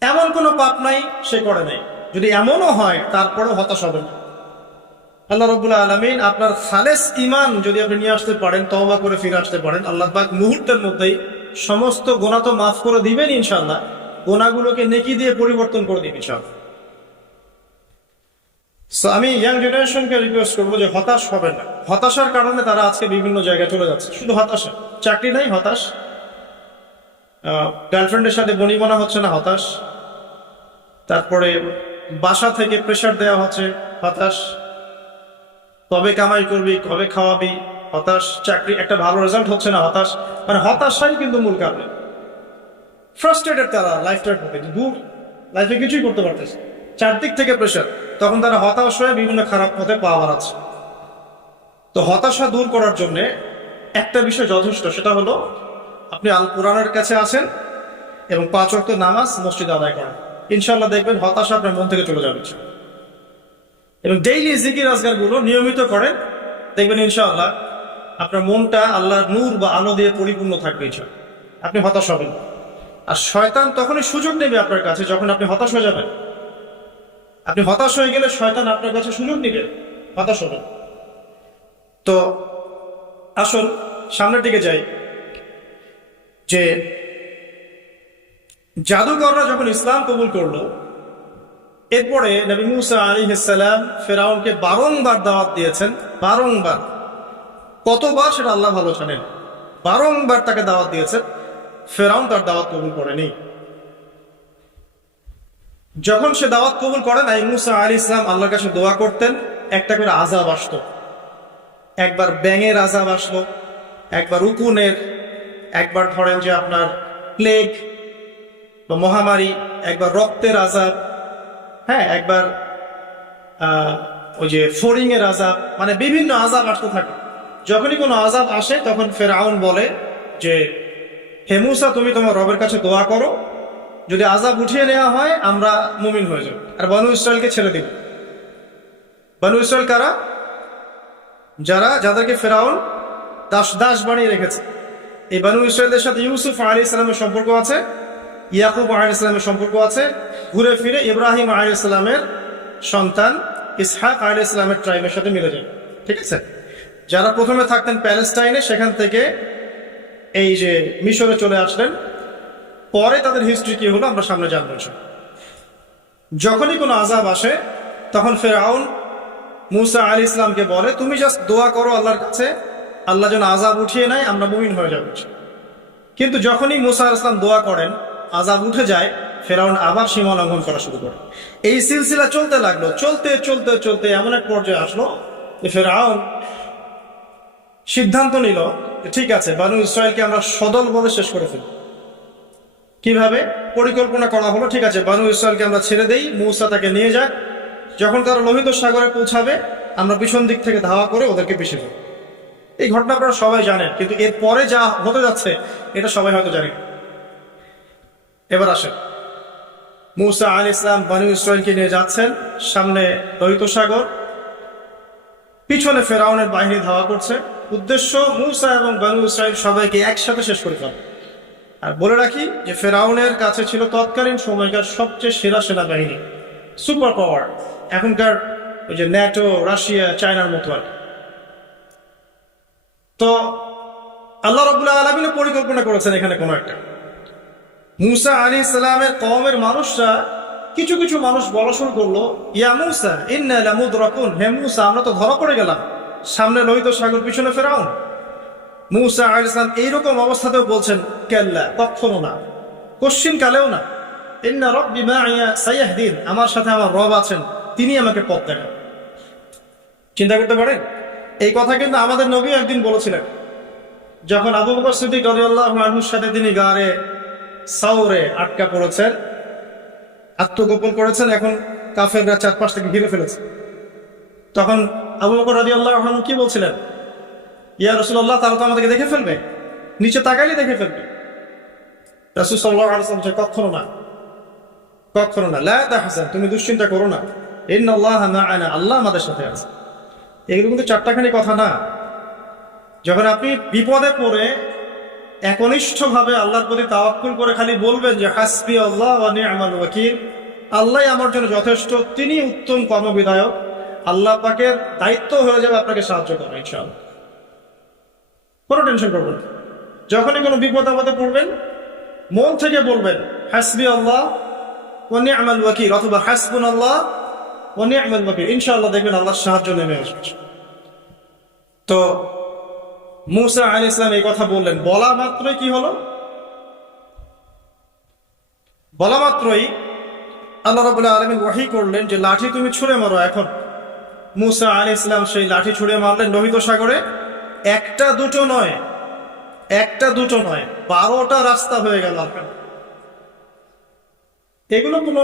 এমন কোনো পাপ নাই সে করে নাই। যদি এমনও হয় তারপরেও হতাশ হবে না। আল্লাহ রাব্বুল আলামিন আপনার খালেস ঈমান যদি আপনি নিয়ে আসতে পারেন, তওবা করে ফিরে আসতে পারেন, আল্লাহ পাক মুহূর্তের মধ্যেই সমস্ত গুনাহ তো মাফ করে দিবেন ইনশাআল্লাহ, গুনাহগুলোকে নেকি দিয়ে পরিবর্তন করে দিবেন ইনশাআল্লাহ। সো আমি ইয়াং জেনারেশনকে রিকোয়েস্ট করবো যে হতাশ হবে না। হতাশার কারণে তারা আজকে বিভিন্ন জায়গায় চলে যাচ্ছে। শুধু হতাশা, চাকরি নাই হতাশ, গার্লফ্রেন্ডের সাথে বনিবনা হচ্ছে না হতাশ, তারপরে বাসা থেকে প্রেশার দেওয়া হচ্ছে হতাশ, কবে কামাই করবি, কবে খাওয়াবি হতাশ, চাকরি একটা ভালো রেজাল্ট হচ্ছে না হতাশ। মানে হতাশাই কিন্তু মূল কারণ। ফ্রাস্ট্রেটেড তারা লাইফটার প্রতি, দূর, লাইফে কিছুই করতে পারতেছে, চারদিক থেকে প্রেশার। তখন তারা হতাশ হয়ে বিভিন্ন খারাপ পথে পা বাড়াচ্ছে। তো হতাশা দূর করার জন্য একটা বিষয় যথেষ্ট, সেটা হলো আপনি আল কোরআনের কাছে আসেন এবং 5 ওয়াক্ত নামাজ মসজিদে আদায় করেন। ইনশাআল্লাহ দেখবেন হতাশা আপনার মন থেকে চলে যাবে। এবং ডেইলি জিকির আজগার গুলো নিয়মিত করেন, দেখবেন ইনশাআল্লাহ আপনার মনটা আল্লাহর নূর বা আলো দিয়ে পরিপূর্ণ থাকবে ইনশাআল্লাহ। আপনি হতাশ হবেন না। আর শয়তান তখনই সুযোগ নেবে আপনার কাছে যখন আপনি হতাশ হয়ে যাবেন। আপনি হতাশ হয়ে গেলে শয়তান আপনার কাছে সুযোগ নেবে, হতাশ হবেন। তো আসুন সামনের দিকে যাই, যে জাদুকররা যখন ইসলাম কবুল করলো, এরপরে নবী মুসা আলাইহিস সালাম ফেরাউনকে বারংবার দাওয়াত দিয়েছেন, বারংবার। কতবার সেটা আল্লাহ ভালো জানেন। বারংবার তাকে দাওয়াত দিয়েছেন, ফেরাউন তার দাওয়াত কবুল করেনি। যখন সে দাওয়াত কবুল করে নাই, মুসা আলাইহিস সালাম আল্লাহর কাছে দোয়া করতেন, একটা করে আযাব আসতো। একবার ব্যাঙের আযাব আসলো, একবার উকুনের, একবার ধরেন যে আপনার প্লেগ বা মহামারী, একবার রক্তের আযাব, হ্যাঁ, একবার ওই যে ফড়িং এর আযাব, মানে বিভিন্ন আযাব আসতে থাকে। যখনই কোনো আযাব আসে তখন ফেরাউন বলে যে হে মূসা, তুমি তোমার রবের কাছে দোয়া করো, যদি আযাব উঠিয়ে নেওয়া হয় আমরা মুমিন হয়ে যাব আর বনু ইসরায়েলকে ছেড়ে দিব। বনু ইসরায়েল কারা? যাদেরকে ফেরাউন দাস বানিয়ে রেখেছে। এই বনু ইসরায়েলদের সাথে ইউসুফ আলাইহিস সালামের সম্পর্ক আছে, ইয়াকুব আলাইহিস সালামের সম্পর্ক আছে, ঘুরে ফিরে ইব্রাহিম আলাইহিস সালামের সন্তান ইসহাক আলাইহিস সালামের ট্রাইবের সাথে মিলে যায়। ঠিক আছে? যারা প্রথমে থাকতেন প্যালেস্টাইনে, সেখান থেকে এই যে মিশরে চলে আসলেন, পরে তাদের হিস্ট্রি কি হলো আমরা সামনে জানবো। যখনই কোনো আযাব আসে তখন ফেরাউন মুসা আলাইহিস সালামকে বলে তুমি জাস্ট দোয়া করো আল্লাহর কাছে, আল্লাহ যেন আযাব উঠিয়ে নেয়, আমরা মুমিন হয়ে যাব। কিন্তু যখনই মুসা আলাইহিস সালাম দোয়া করেন, আযাব উঠে যায়, ফেরাউন আবার সীমা লঙ্ঘন করা শুরু করে। এই সিলসিলা চলতে লাগলো, চলতে চলতে চলতে এমন এক পর্যায়ে আসলো যে ফেরাউন সিদ্ধান্ত নিল ঠিক আছে, বনু ইসরায়েলকে আমরা সদল বলে শেষ করে ফেলব। কিভাবে? পরিকল্পনা করা হলো, ঠিক আছে বনু ইসরায়েলকে আমরা ছেড়ে দেই, মূসা তাকে নিয়ে যাক, যখন তারা লোহিত সাগরে পৌঁছাবে আমরা পিছন দিক থেকে ধাওয়া করে ওদেরকে পিছিয়ে দেব। এই ঘটনা আপনারা সবাই জানেন, কিন্তু এর পরে যা হতে যাচ্ছে এটা সবাই হয়তো জানেন। এবার আসেন, মূসা আলাইহিস সালাম বনু ইসরায়েলকে নিয়ে যাচ্ছেন, সামনে লোহিত সাগর, পিছনে ফেরাউনের বাহিনী ধাওয়া করছে। উদ্দেশ্য মূসা এবং বনু ইসরায়েল সবাইকে একসাথে শেষ করে ফেলা। আর বলে রাখি যে ফেরাউনের কাছে ছিল তৎকালীন সময়কার সবচেয়ে সেরা সেনাবাহিনী, সুপার পাওয়ার, এখনকার ওই যে ন্যাটো, রাশিয়া, চায়নার মতো আর। তো আল্লাহ রাব্বুল আলামিন পরিকল্পনা করেছেন এখানে কোনো একটা। মূসা আলাইহিস সালামের কওমের মানুষরা, কিছু কিছু মানুষ বলা শুরু করলো, ইয়া মূসা ইন্না লামুদরাকুন, হে মূসা আমরা তো ধরা পড়ে গেলাম, সামনে লোহিত সাগর, পিছনে ফেরাউন। মূসা আলাইহিস সালাম এইরকম অবস্থাতেও বলছেন কাল্লা, কখনো না, কোশ্চিন কালেও না, ইন্না রাব্বি মাইয়া সায়াহদিন, আমার সাথে আমার রব আছেন, তিনি আমাকে পথ দেখান। চিন্তা করতে পারেন, এই কথা কিন্তু আমাদের নবী একদিন বলেছিলেন, যখন আবু বকর সিদ্দিক রাদিয়াল্লাহু আনহুর সাথে তিনি গারে সাউরে আটকা পড়েছেন, আত্মগোপন করেছেন, এখন কাফেররা চারপাশ থেকে ঘিরে ফেলেছে। তখন আবু বকর রাদিয়াল্লাহু আনহু কি বলছিলেন? ইয়া রাসূলুল্লাহ, তারা তো আমাদেরকে দেখে ফেলবে, নিচে তাকাইলে দেখে ফেলবে। রাসূল সাল্লাল্লাহু আলাইহি ওয়াসাল্লাম কখনো না, কখনো না, লা তাহজান, তুমি দুশ্চিন্তা করো না, ইন্নাল্লাহা মা'ানা, আল্লাহ আমাদের সাথে আছে। এগুলো কিন্তু চারটাখানি কথা না। যখন আপনি বিপদে পড়ে একনিষ্ঠভাবে আল্লাহর প্রতি তাওয়াক্কুল করে খালি বলবেন যে হাসবি আল্লাহ ওয়া নি'মাল ওয়াকিল, আল্লাহ আমার জন্য যথেষ্ট, তিনি উত্তম কর্মবিধায়ক, আল্লাহ পাকের দায়িত্ব হয়ে যাবে আপনাকে সাহায্য করবে ইনশাআল্লাহ। কোনো টেনশন করবেন না। যখনই কোনো বিপদ আপদে পড়বেন, মন থেকে বলবেন হাসবি আল্লাহ ওয়া নি'মাল ওয়াকিল, অথবা হাসবুনাল্লাহ ওয়া নি'মাল ওয়াকিল, ইনশাআল্লাহ দেখবেন আল্লাহর সাহায্য নেমে আসবে। তো মূসা আলাইহিস সালাম এই কথা বললেন, বলা মাত্রই কি হলো? বলা মাত্রই আল্লাহ রাব্বুল আলামিন ওহী করলেন যে লাঠি তুমি ছুঁড়ে মারো। এখন মূসা আলাইহিস সালাম সেই লাঠি ছুঁড়ে মারলেন লোহিত সাগরে। একটা দুটো নয়, 12টা রাস্তা হয়ে গেল। এগুলো কোনো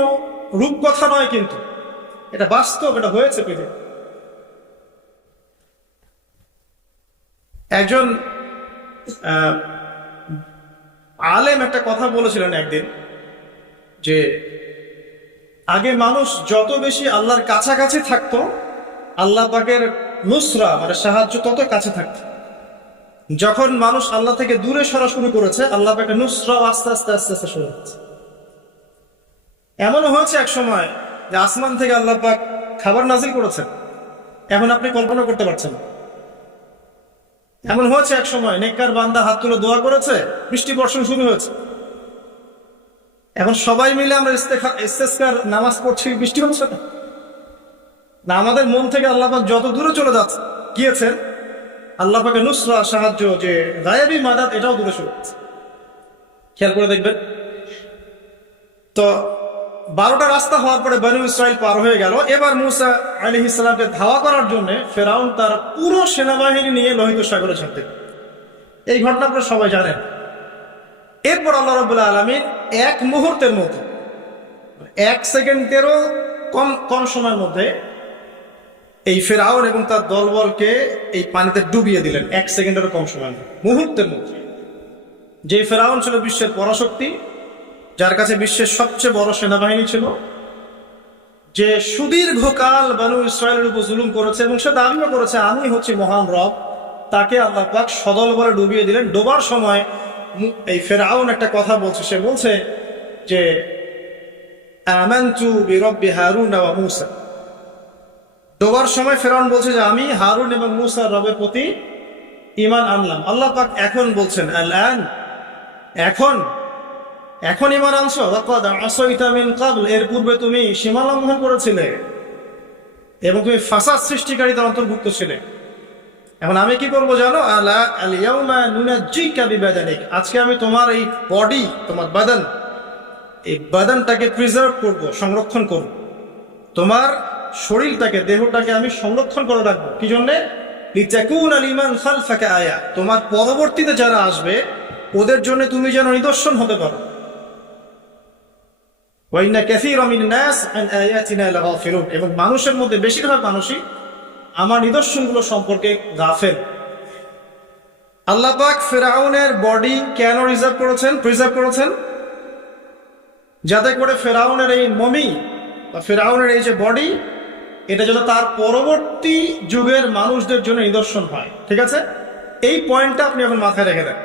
রূপকথা নয়, কিন্তু এটা বাস্তব, এটা হয়েছে পৃথিবী। একজন আলেম একটা কথা বলেছিলেন একদিন, যে আগে মানুষ যত বেশি আল্লাহর কাছাকাছি থাকতো আল্লাহ পাকের নুসরা মানে সাহায্য তত কাছে থাকত। যখন মানুষ আল্লাহ থেকে দূরে সরা শুরু করেছে, আল্লাহ পাকের নুসরাও আস্তে আস্তে আস্তে আস্তে শুরু হচ্ছে। এমনও হয়েছে এক সময় যে আসমান থেকে আল্লাহ পাক খাবার নাজিল করেছেন, এখন আপনি কল্পনা করতে পারছেন না। এমন হয়েছে এক সময় নেককার বান্দা হাত তুলে দোয়া করেছে, বৃষ্টি বর্ষণ শুরু হয়েছে। এখন সবাই মিলে আমরা ইস্তেসকার নামাজ পড়ছি, বৃষ্টি হচ্ছে না। না, আমাদের মন থেকে আল্লাহ পাক যত দূরে চলে যাচ্ছে গিয়েছেন, আল্লাহ পাকের নুসরা সাহায্য যে গায়েবী মাদাত, এটাও দূরে চলে যাচ্ছে। খেয়াল করে দেখবেন তো। 12টা রাস্তা হওয়ার পরে বনু ইসরাইল পার হয়ে গেল। এবার মুসা আলাইহিস সালামকে ধাওয়া করার জন্য ফেরাউন তার পুরো সেনাবাহিনী নিয়ে লোহিত সাগরে ঝাঁপ। এই ঘটনা আপনারা সবাই জানেন। এরপর আল্লাহ রাব্বুল আলামিন এক মুহূর্তের মধ্যে, 1 সেকেন্ডেরও কম সময়ের মধ্যে এই ফেরাউন এবং তার দলবলকে এই পানিতে ডুবিয়ে দিলেন। 1 সেকেন্ডেরও কম সময়ের মধ্যে, মুহূর্তের মধ্যে। যে ফেরাউন ছিল বিশ্বের পরাশক্তি, যার কাছে বিশ্বের সবচেয়ে বড় সেনাবাহিনী ছিল, যে সুদীর্ঘকাল বনু ইসরায়েলের উপর জুলুম করেছে এবং সে দাবিও করেছে আমি হচ্ছি মহান রব, তাকে আল্লাহ পাক সদল বলে ডুবিয়ে দিলেন। ডোবার সময় এই ফেরাউন একটা কথা বলছে, সে বলছে যে আমানতু বিরব্বি হারুন ওয়া মূসা। ডোবার সময় ফেরাউন বলছে যে আমি হারুন এবং মূসার রবের প্রতি ঈমান আনলাম। আল্লাহ পাক এখন বলছেন আল-আন, এখন ঈমান আনছো, ওয়াকাদ আসাইতা মিন ক্বাবল, এর পূর্বে তুমি সীমা লঙ্ঘন করেছিলে এবং তুমি ফাসাদ সৃষ্টিকারীদের অন্তর্ভুক্ত ছিলে। এখন আমি কি করবো জানো? আলা আল ইয়াউমা নুনাজ্জিকা বিবাদানিক, আজকে আমি তোমার এই বডি, তোমার বাদান, এই বাদানটাকে প্রিজার্ভ করব, সংরক্ষণ করব। তোমার শরীরটাকে, দেহটাকে আমি সংরক্ষণ করে রাখবো। কি জন্যে? লিতাকুনা লিমান খালফাকা আয়া, তোমার পরবর্তীতে যারা আসবে ওদের জন্য তুমি যেন নিদর্শন হতে পারো। ওয়া ইন্না কাসীরা মিনান নাস আন আয়াতিনা লাগাফিলুন, এবং মানুষের মধ্যে বেশিরভাগ মানুষই আমার নিদর্শনগুলো সম্পর্কে গাফেল। আল্লাহ পাক ফেরাউনের বডি কেন প্রিজার্ভ করেছেন? যাতে করে ফেরাউনের এই মমি বা ফেরাউনের এই যে বডি, এটা যেন তার পরবর্তী যুগের মানুষদের জন্য নিদর্শন হয়। ঠিক আছে, এই পয়েন্টটা আপনি এখন মাথায় রেখে দেন।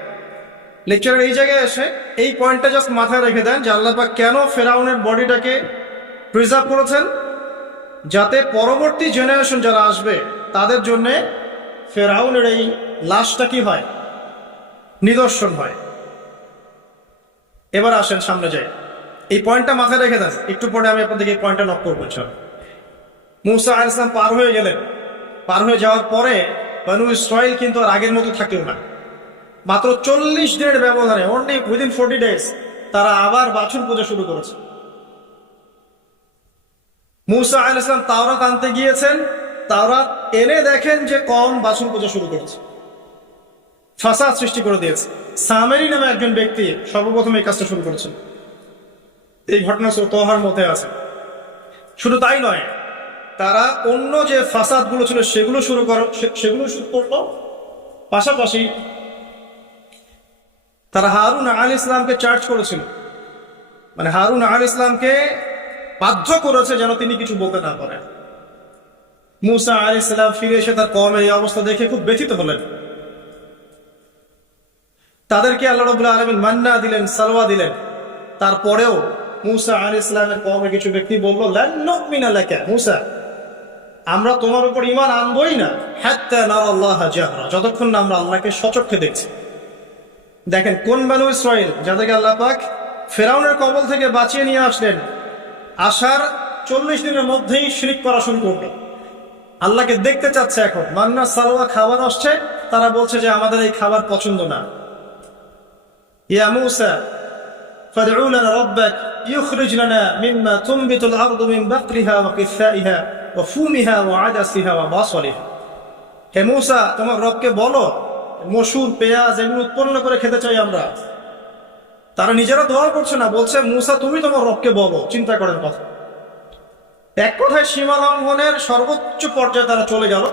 লেকচারের এই জায়গায় এসে এই পয়েন্টটা জাস্ট মাথায় রেখে দেন যে আল্লাহ পাক কেন ফেরাউনের বডিটাকে প্রিজার্ভ করেছেন, যাতে পরবর্তী জেনারেশন যারা আসবে তাদের জন্য ফেরাউনের এই লাশটা কি হয়? নিদর্শন হয়। এবার আসেন সামনে যাই, এই পয়েন্টটা মাথায় রেখে দেন। একটু পরে আমি আপনাদেরকে এই পয়েন্টটা নক করবো। মুসা আলাইহিস সালাম পার হয়ে গেলেন। পার হয়ে যাওয়ার পরে বনু ইসরাইল কিন্তু আর আগের মতো থাকলো না। মাত্র 40 দিনের ব্যবধানে, অনলি উইদিন 40 days, তারা আবার বাছুর পূজা শুরু করেছে। মুসা আলাইহিস সালাম তাওরাত আনতে গিয়েছেন, তাওরাত এনে দেখেন যে কম বাছুর পূজা শুরু করেছে, ফাসাদ সৃষ্টি করে দিয়েছে। সামেরি নামে একজন ব্যক্তি সর্বপ্রথম এই কাজটা শুরু করেছেন। এই ঘটনা তোহার মধ্যে আছে। শুধু তাই নয়, তারা অন্য যে ফাসাদ গুলো ছিল সেগুলো শুরু করলো। পাশাপাশি তারা হারুন আলাইহিস সালামকে চার্জ করেছিল, মানে হারুন আলাইহিস সালামকে বাধ্য করেছে যেন তিনি কিছু বলতে না পারেন। মুসা আলাইহিস সালাম ফিরে এসে তার কওমের এই অবস্থা দেখে খুব ব্যথিত হলেন। তাদেরকে আল্লাহ রাব্বুল আলামিন মান্না দিলেন, সালওয়া দিলেন। তারপরেও মুসা আলাইহিস সালামের কওমের কিছু ব্যক্তি বলল, লান নুমিনা লাকা মুসা, আমরা তোমার উপর ঈমান আনবই না, হাত্তা নারাল্লাহা জাহরা, যতক্ষণ না আমরা আল্লাহকে সচক্ষে দেখছি। দেখেন কোন বনু ইসরাইল, যাদেরকে আল্লাহ পাক ফেরাউনের কবল থেকে বাঁচিয়ে নিয়ে আসলেন, আসার 40 দিনের মধ্যেই শিরক করা শুরু করবে। আল্লাহকে দেখতে চাচ্ছে। এখন মান্না সালওয়া খাবার আসছে, তারা বলছে যে আমাদের এই খাবার পছন্দ না। ইয়া মুসা ফাদউ লানা রাব্বাক ইখরিজ লানা মিম্মা তুনবিতুল আরদু মিন বাকরিহা ওয়া কিসাইহা ওয়া ফুমিহা ওয়া আদাসিহা ওয়া বাসলিহা, হে মুসা তোমার রবকে বলো মসুর, পেঁয়াজ এগুলো উৎপন্ন করে খেতে চাই আমরা। তারা নিজেরা দোয়া করছে না, বলছে মুসা তুমি তোমার রবকে বলো। চিন্তা করেন কথা। এক কথায় সীমা লঙ্ঘনের সর্বোচ্চ পর্যায়ে তারা চলে গেল।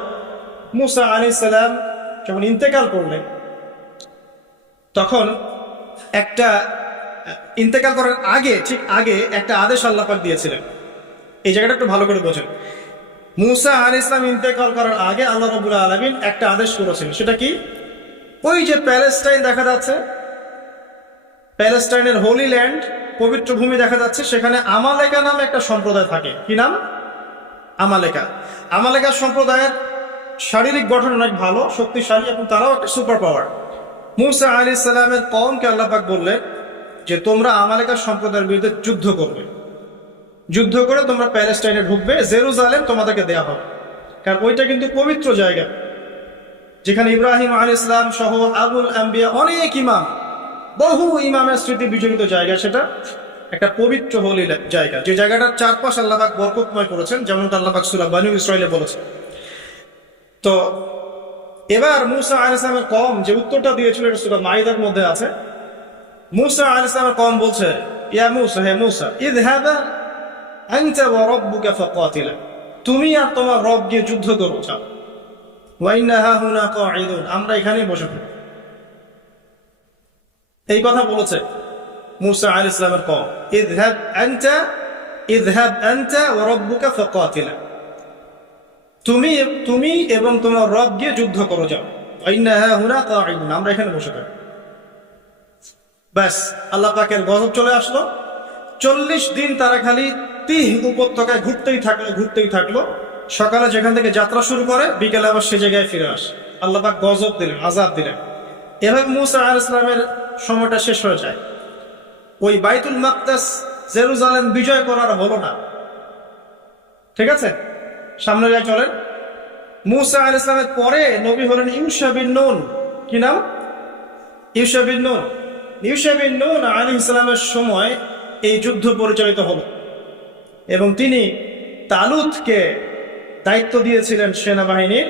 মুসা আলাইহিস সালাম যখন ইন্তেকাল করলেন, তখন একটা ইন্তেকাল করার আগে, ঠিক আগে একটা আদেশ আল্লাহ পাক দিয়েছিলেন। এই জায়গাটা একটু ভালো করে বোঝেন। মুসা আলাইহিস সালাম ইন্তেকাল করার আগে আল্লাহ রাব্বুল আলামিন একটা আদেশ করেছেন। সেটা কি? ওই যে প্যালেস্টাইন দেখা যাচ্ছে, প্যালেস্টাইনের হোলি ল্যান্ড, পবিত্র ভূমি দেখা যাচ্ছে, সেখানে আমালেকা নামে একটা সম্প্রদায় থাকে। কি নাম? আমালেকা। আমালেকা সম্প্রদায়ের শারীরিক গঠন অনেক ভালো, শক্তিশালী, এবং তারাও একটা সুপার পাওয়ার। মুসা আলাইহিস সালামের কওমকে আল্লাহ পাক বললেন যে তোমরা আমালেকা সম্প্রদায়ের বিরুদ্ধে যুদ্ধ করবে, যুদ্ধ করে তোমরা প্যালেস্টাইনে ঢুকবে, জেরুজালেম তোমাদেরকে দেয়া হবে। কারণ ওইটা কিন্তু পবিত্র জায়গা, যেখানে ইব্রাহিম আলাইহিস সালাম সহ আবুল আম্বিয়া অনেক ইমাম, বহু ইমামের স্মৃতি বিজড়িত জায়গা। সেটা একটা পবিত্র হোলি জায়গা, যে জায়গাটার চারপাশ আল্লাহ পাক বরকতময় করেছেন, যেমনটা আল্লাহ পাক সূরা বনী ইসরাঈলে বলেছেন। তো এবার মুসা আলাইহিস সালামের কওম যে উত্তরটা দিয়েছিল, এটা সূরা মাইদার মধ্যে আছে। মুসা আলাইহিস সালামের কওম বলছে, ইয়া মুসা, হে মুসা, ইযহাবা আনতা ওয়া রাব্বুকা ফাকাতিলা, তুমি আর তোমার রব গিয়ে যুদ্ধ করো, যাও। ওয়া ইন্না হাহুনা কাঈদুন, আমরা এখানেই বসে থাকব। এই কথা বলেছে মুসা আলাইহিস সালামের কওম, ইযহাব আনতা ওয়া রাব্বুকা ফাকাতিলা, তুমি এবং তোমার রব গিয়ে যুদ্ধ করো, যাও। ওয়া ইন্না হাহুনা কাঈদুন, আমরা এখানে বসে থাকব। ব্যাস, আল্লাহ পাকের গজব চলে আসলো। 40 দিন তারা খালি তিহ উপত্যকায় ঘুরতেই থাকলো। সকালে যেখান থেকে যাত্রা শুরু করে, বিকেলে আবার সে জায়গায় ফিরে আসে। আল্লাহ পাক গজব দিলেন, আযাব দিলেন। এভাবে মুসা আলাইহিস সালামের সময়টা শেষ হয়ে যায়। ওই বাইতুল মাকদাস, জেরুজালেম বিজয় করার হলো না। ঠিক আছে, সামনে যায় চলেন। মুসা আলাইহিস সালামের পরে নবী হলেন ইউশা বিন নুন। কি নাম? ইউশা বিন নুন। ইউশা বিন নুন আলাইহিস সালামের সময় এই যুদ্ধ পরিচালিত হলো, এবং তিনি তালুতকে দায়িত্ব দিয়েছিলেন সেনাবাহিনীর,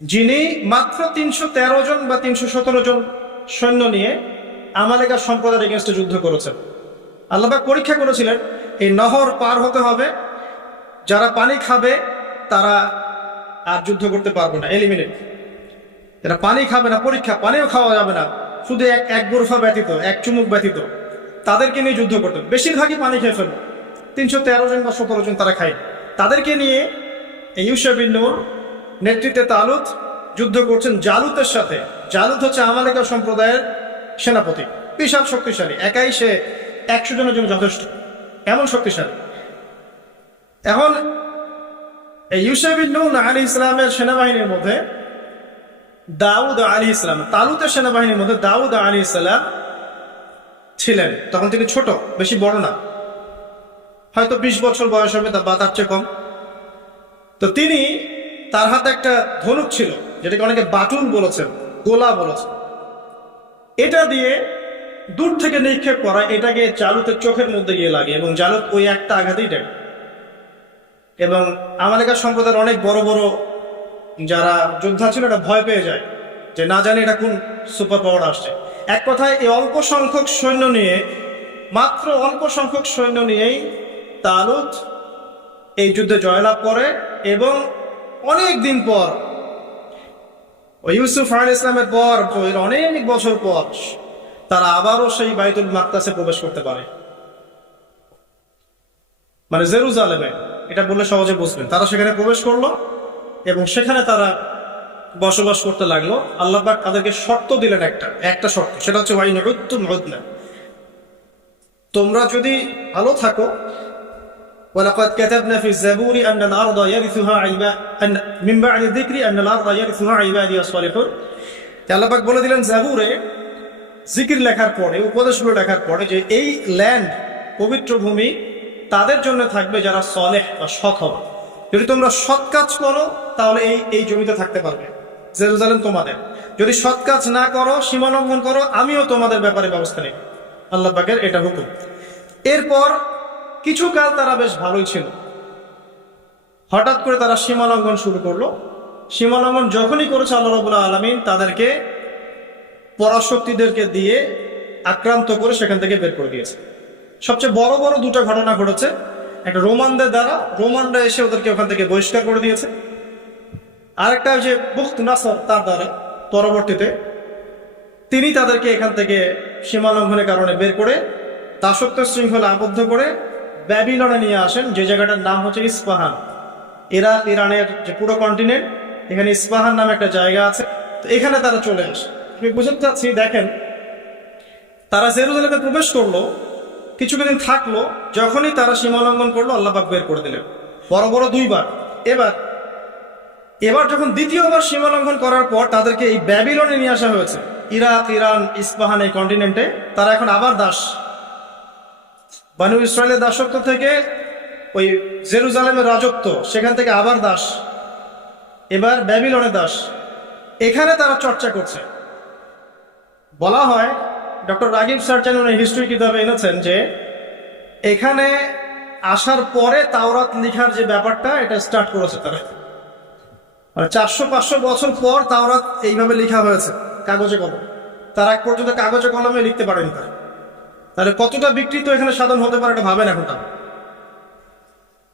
যিনি মাত্র 313 জন বা 317 জন সৈন্য নিয়ে আমালেকা সম্প্রদায়ের এগেইনস্টে যুদ্ধ করেছেন। আল্লাহ পাক পরীক্ষা করেছিলেন, এই নহর পার হতে হবে, যারা পানি খাবে তারা আর যুদ্ধ করতে পারবে না, এলিমিনেট। যারা পানি খাবে না, পরীক্ষা, পানিও খাওয়া যাবে না, শুধু এক গোরফা ব্যতীত, এক চুমুক ব্যতীত, তাদেরকে নিয়ে যুদ্ধ করতেন। বেশিরভাগই পানি খেয়ে ফেলবে। 313 জন বা 17 জন তারা খায়। তাদেরকে নিয়ে ইউশা বিন নুন নেতৃত্বে তালুত যুদ্ধ করছেন জালুতের সাথে। জালুত হচ্ছে আমালেকা সম্প্রদায়ের সেনাপতি, বিশাল শক্তিশালী, একাই সে 100 জনের জন্য যথেষ্ট, এমন শক্তিশালী। এখন এই ইউশা বিন নুন আলাইহিস সালামের সেনাবাহিনীর মধ্যে দাউদ আলাইহিস সালাম, তালুতের সেনাবাহিনীর মধ্যে দাউদ আলাইহিস সালাম ছিলেন। তখন তিনি ছোট, বেশি বড় না, হয়তো 20 বছর বয়স হবে বা তার চেয়ে কম। তো তিনি, তার হাতে একটা ধনুক ছিল, যেটাকে অনেকে বাটুল বলেছেন, গোলা বলেছেন। এটা দিয়ে দূর থেকে নিক্ষেপ করা, এটাকে জালুতের চোখের মধ্যে গিয়ে লাগে, এবং জালুত ওই একটা আঘাতেই দেয়। এবং আমালেকা সম্প্রদায়ের অনেক বড় বড় যারা যোদ্ধা ছিল, এটা ভয় পেয়ে যায় যে না জানি এটা কোন সুপার পাওয়ার আসছে। এক কথায় এই অল্প সংখ্যক সৈন্য নিয়ে, মাত্র অল্প সংখ্যক সৈন্য নিয়েই তালুত এই যুদ্ধে জয়লাভ করে। এবং অনেক দিন পর, ইউসুফ আলাইহিস সালামের পর, অনেক বছর পর তারা আবারও সেই বাইতুল মাকদাসে প্রবেশ করতে পারে, মানে জেরুজালেমে। এটা বললে সহজে বুঝবেন। তারা সেখানে প্রবেশ করলো এবং সেখানে তারা বসবাস করতে লাগলো। আল্লাহ পাক তাদেরকে শর্ত দিলেন, একটা শর্ত, সেটা হচ্ছে ওয়াইন উদ্তুম উদনা, তোমরা যদি ভালো থাকো, ওয়ালাকাদ কাতাবনা ফি যাবুরি আন্না আল-আরদা ইয়ারিসুহা মিন বা'দি যিকরি আন্না আল-আরদা ইয়ারিসুহা ইবাদিয়াস সালিহুন। আল্লাহ পাক বলে দিলেন জাবুরে, জিকির লেখার পরে, উপদেশগুলো লেখার পরে, যে এই ল্যান্ড, পবিত্র ভূমি, তাদের জন্য থাকবে যারা সলেহ বা সৎ হবে। যদি তোমরা সৎ কাজ করো তাহলে এই জমিতে থাকতে পারবে, জেরুজালেম তোমাদের। যদি সৎ কাজ না করো, সীমা লঙ্ঘন করো, আমিও তোমাদের ব্যাপারে ব্যবস্থা নেব। আল্লাহ পাকের এটা হুকুম। এরপর কিছু কাল তারা বেশ ভালোই ছিল। হঠাৎ করে তারা সীমা লঙ্ঘন শুরু করলো। সীমা লঙ্ঘন যখনই করেছে, আল্লাহ রাব্বুল আলামিন তাদেরকে পরাশক্তিদেরকে দিয়ে আক্রান্ত করে সেখান থেকে বের করে দিয়েছে। সবচেয়ে বড় বড় দুটো ঘটনা ঘটেছে। একটা রোমানদের দ্বারা, রোমানরা এসে ওদেরকে ওখান থেকে বহিষ্কার করে দিয়েছে। আরেকটা যে বুখত নাসর, তার দ্বারা পরবর্তীতে তিনি তাদেরকে এখান থেকে সীমা লঙ্ঘনের কারণে বের করে দাসত্ব শৃঙ্খলা আবদ্ধ করে ব্যাবিলনে নিয়ে আসেন, যে জায়গাটার নাম হচ্ছে ইস্পাহান। ইরানের যে পুরো কন্টিনেন্ট, এখানে ইস্পাহান নামে একটা জায়গা আছে, তো এখানে তারা চলে আসে। আমি বুঝতে চাচ্ছি, দেখেন তারা জেরুজালেমে প্রবেশ করলো, কিছুদিন থাকলো, যখনই তারা সীমা লঙ্ঘন করলো আল্লাহ পাক বের করে দিলেন বড় বড় দুইবার। এবার যখন দ্বিতীয়বার সীমা লঙ্ঘন করার পর তাদেরকে এই ব্যাবিলনে নিয়ে আসা হয়েছে, ইরাক, ইরান, ইস্পাহান এই কন্টিনেন্টে তারা এখন আবার দাস। বানু ইসরায়েলের দাসত্ব থেকে ওই জেরুজালেমের রাজত্ব, সেখান থেকে আবার দাস, এবার ব্যাবিলনে দাস। এখানে তারা চর্চা করছে। বলা হয়, ডক্টর রাগিব সার্জান উনি হিস্ট্রি কিতাবে এনেছেন যে এখানে আসার পরে তাওরাত লিখার যে ব্যাপারটা, এটা স্টার্ট করেছে তারা। মানে 400-500 বছর পর তাওরাত এইভাবে লেখা হয়েছে কাগজে কলমে। তার আগ পর্যন্ত কাগজে কলমে লিখতে পারেনি তারা। তাহলে কতটা বিকৃত এখানে সাধন হতে পারে এটা ভাবেন এখন তারা।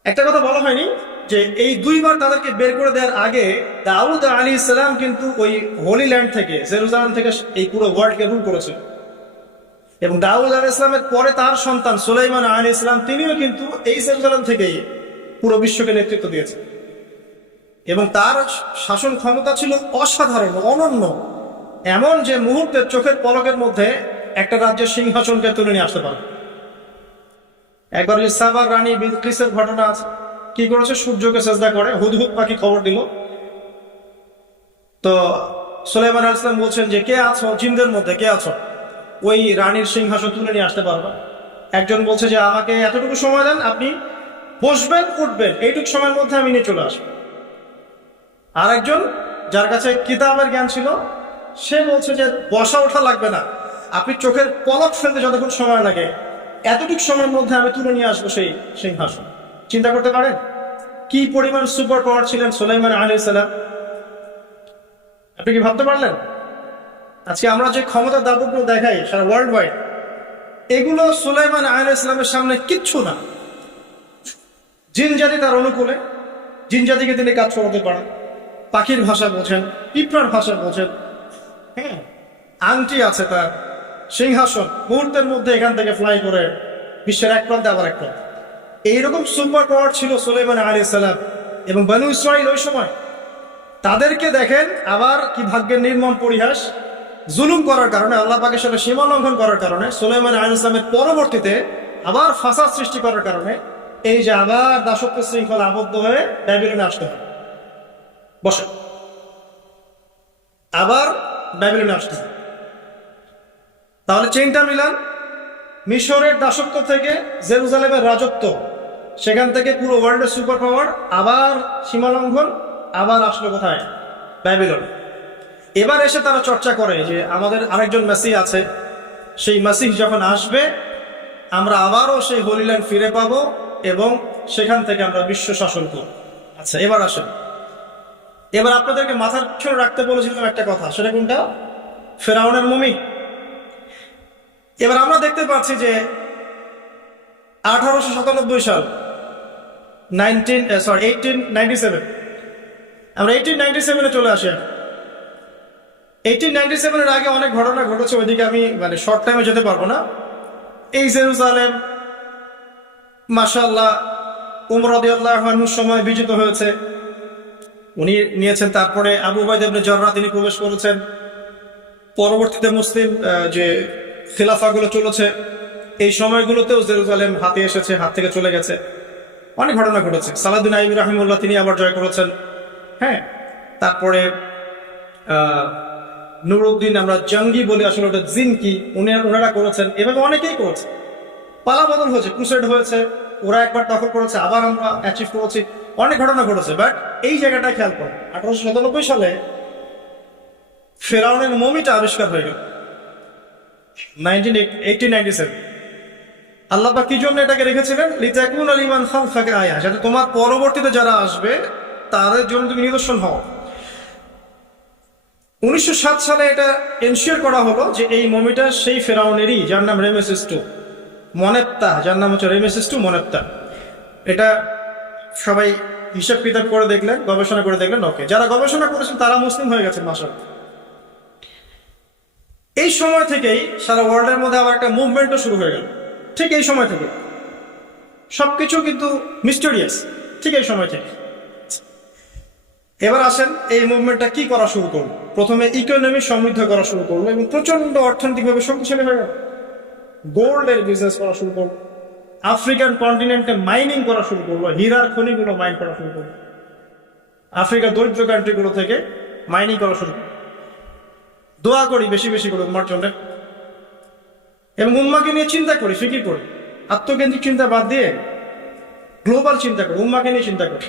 একটা কথা বলা হয়নি যে এই দুইবার তাদেরকে বের করে দেওয়ার আগে দাউদ আলাইহিস সালাম কিন্তু ওই হোলি ল্যান্ড থেকে, জেরুজালেম থেকে এই পুরো ওয়ার্ল্ডকে রুল করেছেন। এবং দাউদ আলাইহিস সালামের পরে তার সন্তান সুলাইমান আলাইহিস সালাম, তিনিও কিন্তু এই জেরুজালেম থেকেই পুরো বিশ্বকে নেতৃত্ব দিয়েছেন। এবং তার শাসন ক্ষমতা ছিল অসাধারণ, অনন্য, এমন যে মুহূর্তে চোখের পলকের মধ্যে একটা রাজ্যের সিংহাসনকে তুলে নিয়ে আসতে পারে। একবার যে সাবার রানী বিলকিসের ঘটনা আছে, কি করেছে, সূর্যকে সেজদা করে, হুদহুদ পাখি খবর দিল। তো সুলাইমান আলাইহিস সালাম বলছেন যে কে আছো জিনদের মধ্যে, কে আছো ওই রানীর সিংহাসন তুলে নিয়ে আসতে পারবা? একজন বলছে যে আমাকে এতটুকু সময় দেন, আপনি বসবেন উঠবেন, এইটুকু সময়ের মধ্যে আমি নিয়ে চলে আসবো। আর একজন যার কাছে কিতাবের জ্ঞান ছিল, সে বলছে যে বসা ওঠা লাগবে না, আপনি চোখের পলক ফেলতে যতক্ষণ সময় লাগে এতটুকু সময়ের মধ্যে আমি তুলে নিয়ে আসবো সেই সিংহাসন। চিন্তা করতে পারেন কি পরিমাণ সুপার পাওয়ার ছিলেন সুলাইমান আলাইহিস সালাম? আপনি কি ভাবতে পারলেন? আজকে আমরা যে ক্ষমতা দাপটগুলো দেখাই সারা ওয়ার্ল্ড ওয়াইড, এগুলো সুলাইমান আলাইহিস সালামের সামনে কিচ্ছু না। জিন জাতি তার অনুকূলে, জিন জাতিকে তিনি কাজ করাতে পারেন, পাখির ভাষা বোঝেন, পিঁপড়ার ভাষা বোঝেন, হ্যাঁ, আংটি আছে তার, সিংহাসন, মুহূর্তের মধ্যে এখান থেকে ফ্লাই করে বিশ্বের এক প্রান্তে আবার এক প্রান্তে। এইরকম সুপার পাওয়ার ছিল সুলাইমান আলাইহিস সালাম। এবং বনু ইসরাইল ওই সময়, তাদেরকে দেখেন আবার কি ভাগ্যের নির্মম পরিহাস, জুলুম করার কারণে, আল্লাহ পাকের সাথে সীমা লঙ্ঘন করার কারণে, সুলাইমান আলাইহিস সালামের পরবর্তীতে আবার ফাসাদ সৃষ্টি করার কারণে এই যে আবার দাসত্ব শৃঙ্খলা আবদ্ধ হয়ে ব্যাবিলনে আসতে হয়। বসে আবার ব্যাবিলনে আসতে হয়। তাহলে চেইনটা মিলান, মিশরের দাসত্ব থেকে জেরুজালেমের রাজত্ব, সেখান থেকে পুরো ওয়ার্ল্ডের সুপার পাওয়ার, আবার সীমা লঙ্ঘন, আবার আসলো কোথায়? ব্যাবিলন। এবার এসে তারা চর্চা করে যে আমাদের আরেকজন মেসিহ আছে, সেই মেসিহ যখন আসবে আমরা আবারও সেই হোলি ল্যান্ড ফিরে পাবো এবং সেখান থেকে আমরা বিশ্ব শাসন করব। আচ্ছা, এবার আসেন, এবার আপনাদেরকে মাথার পিছনে রাখতে বলেছিলাম একটা কথা, সেটা কোনটা? ফেরাউনের মমি। এবার আমরা দেখতে পাচ্ছি যে 1897 সাল, 1897, আমরা 1897 চলে আসি। 1897 আগে অনেক ঘটনা ঘটেছে, ওইদিকে আমি মানে শর্ট টাইমে যেতে পারবো না। এই জেরুজালেম মাশাআল্লাহ উমর রাদিয়াল্লাহু আনহুর সময় বিজিত হয়েছে, উনি নিয়েছেন। তারপরে আবু উবাইদা ইবনে জাররাহ তিনি প্রবেশ করেছেন। পরবর্তীতে মুসলিম যে খিলাফাগুলো চলেছে, এই সময়গুলোতেও জেরুজালেম হাতে এসেছে, হাত থেকে চলে গেছে, অনেক ঘটনা ঘটেছে। সালাউদ্দিন আইয়ুবী রাহিমাহুল্লাহ তিনি আবার জয় করেছেন, হ্যাঁ। তারপরে নুরউদ্দিন, আমরা জঙ্গি বলি, আসলে ওটা জিন কি, ওনারা করেছেন। এভাবে অনেকেই করেছে, পালা বদল হয়েছে, ক্রুসেড হয়েছে, ওরা একবার দখল করেছে, আবার আমরা অ্যাচিভ করেছি, অনেক ঘটনা ঘটেছে। বাট এই জায়গাটা খেয়াল করুন, 1897 সালে ফেরাউনের মমিটা আবিষ্কার হয়ে গেল। 1897 আল্লাহ পাক কি জন্য এটাকে রেখেছিলেন? লিতাকুনা লিমান খালফাকা আয়া, যাতে তোমার পরবর্তীতে যারা আসবে তাদের জন্য তুমি নিদর্শন হও। 1907 সালে এটা এনশিওর করা হলো যে এই মমিটা সেই ফেরাউনেরই, যার নাম রেমেসিস II মনেপ্তা, যার নাম হচ্ছে রেমেসিস II মনেপ্তা। এটা সবাই হিসাব কিতাব করে দেখলেন, গবেষণা করে দেখলেন, ওকে, যারা গবেষণা করেছেন তারা মুসলিম হয়ে গেছেন মাশাআল্লাহ। এই সময় থেকেই সারা ওয়ার্ল্ডের মধ্যে আবার একটা মুভমেন্টও শুরু হয়ে গেল। ঠিক এই সময় থেকে সবকিছু কিন্তু মিস্টেরিয়াস, ঠিক এই সময় থেকে। এবার আসেন এই মুভমেন্টটা কি করা শুরু করলো। প্রথমে ইকোনমি সমৃদ্ধ করা শুরু করলো এবং প্রচন্ড অর্থনৈতিকভাবে শক্তিশালী হয়ে গেল। গোল্ডের বিজনেস করা শুরু করলো, আফ্রিকান কন্টিনেন্টে মাইনিং করা শুরু করলো, হীরার খনিগুলো মাইন করা শুরু করলো, আফ্রিকার দরিদ্র কান্ট্রিগুলো থেকে মাইনিং করা শুরু করলো। দোয়া করি বেশি বেশি করে উম্মার জন্য, এবং উম্মাকে নিয়ে চিন্তা করি, ফিকির করি, আত্মকেন্দ্রিক চিন্তা বাদ দিয়ে গ্লোবাল চিন্তা করি, উম্মাকে নিয়ে চিন্তা করি।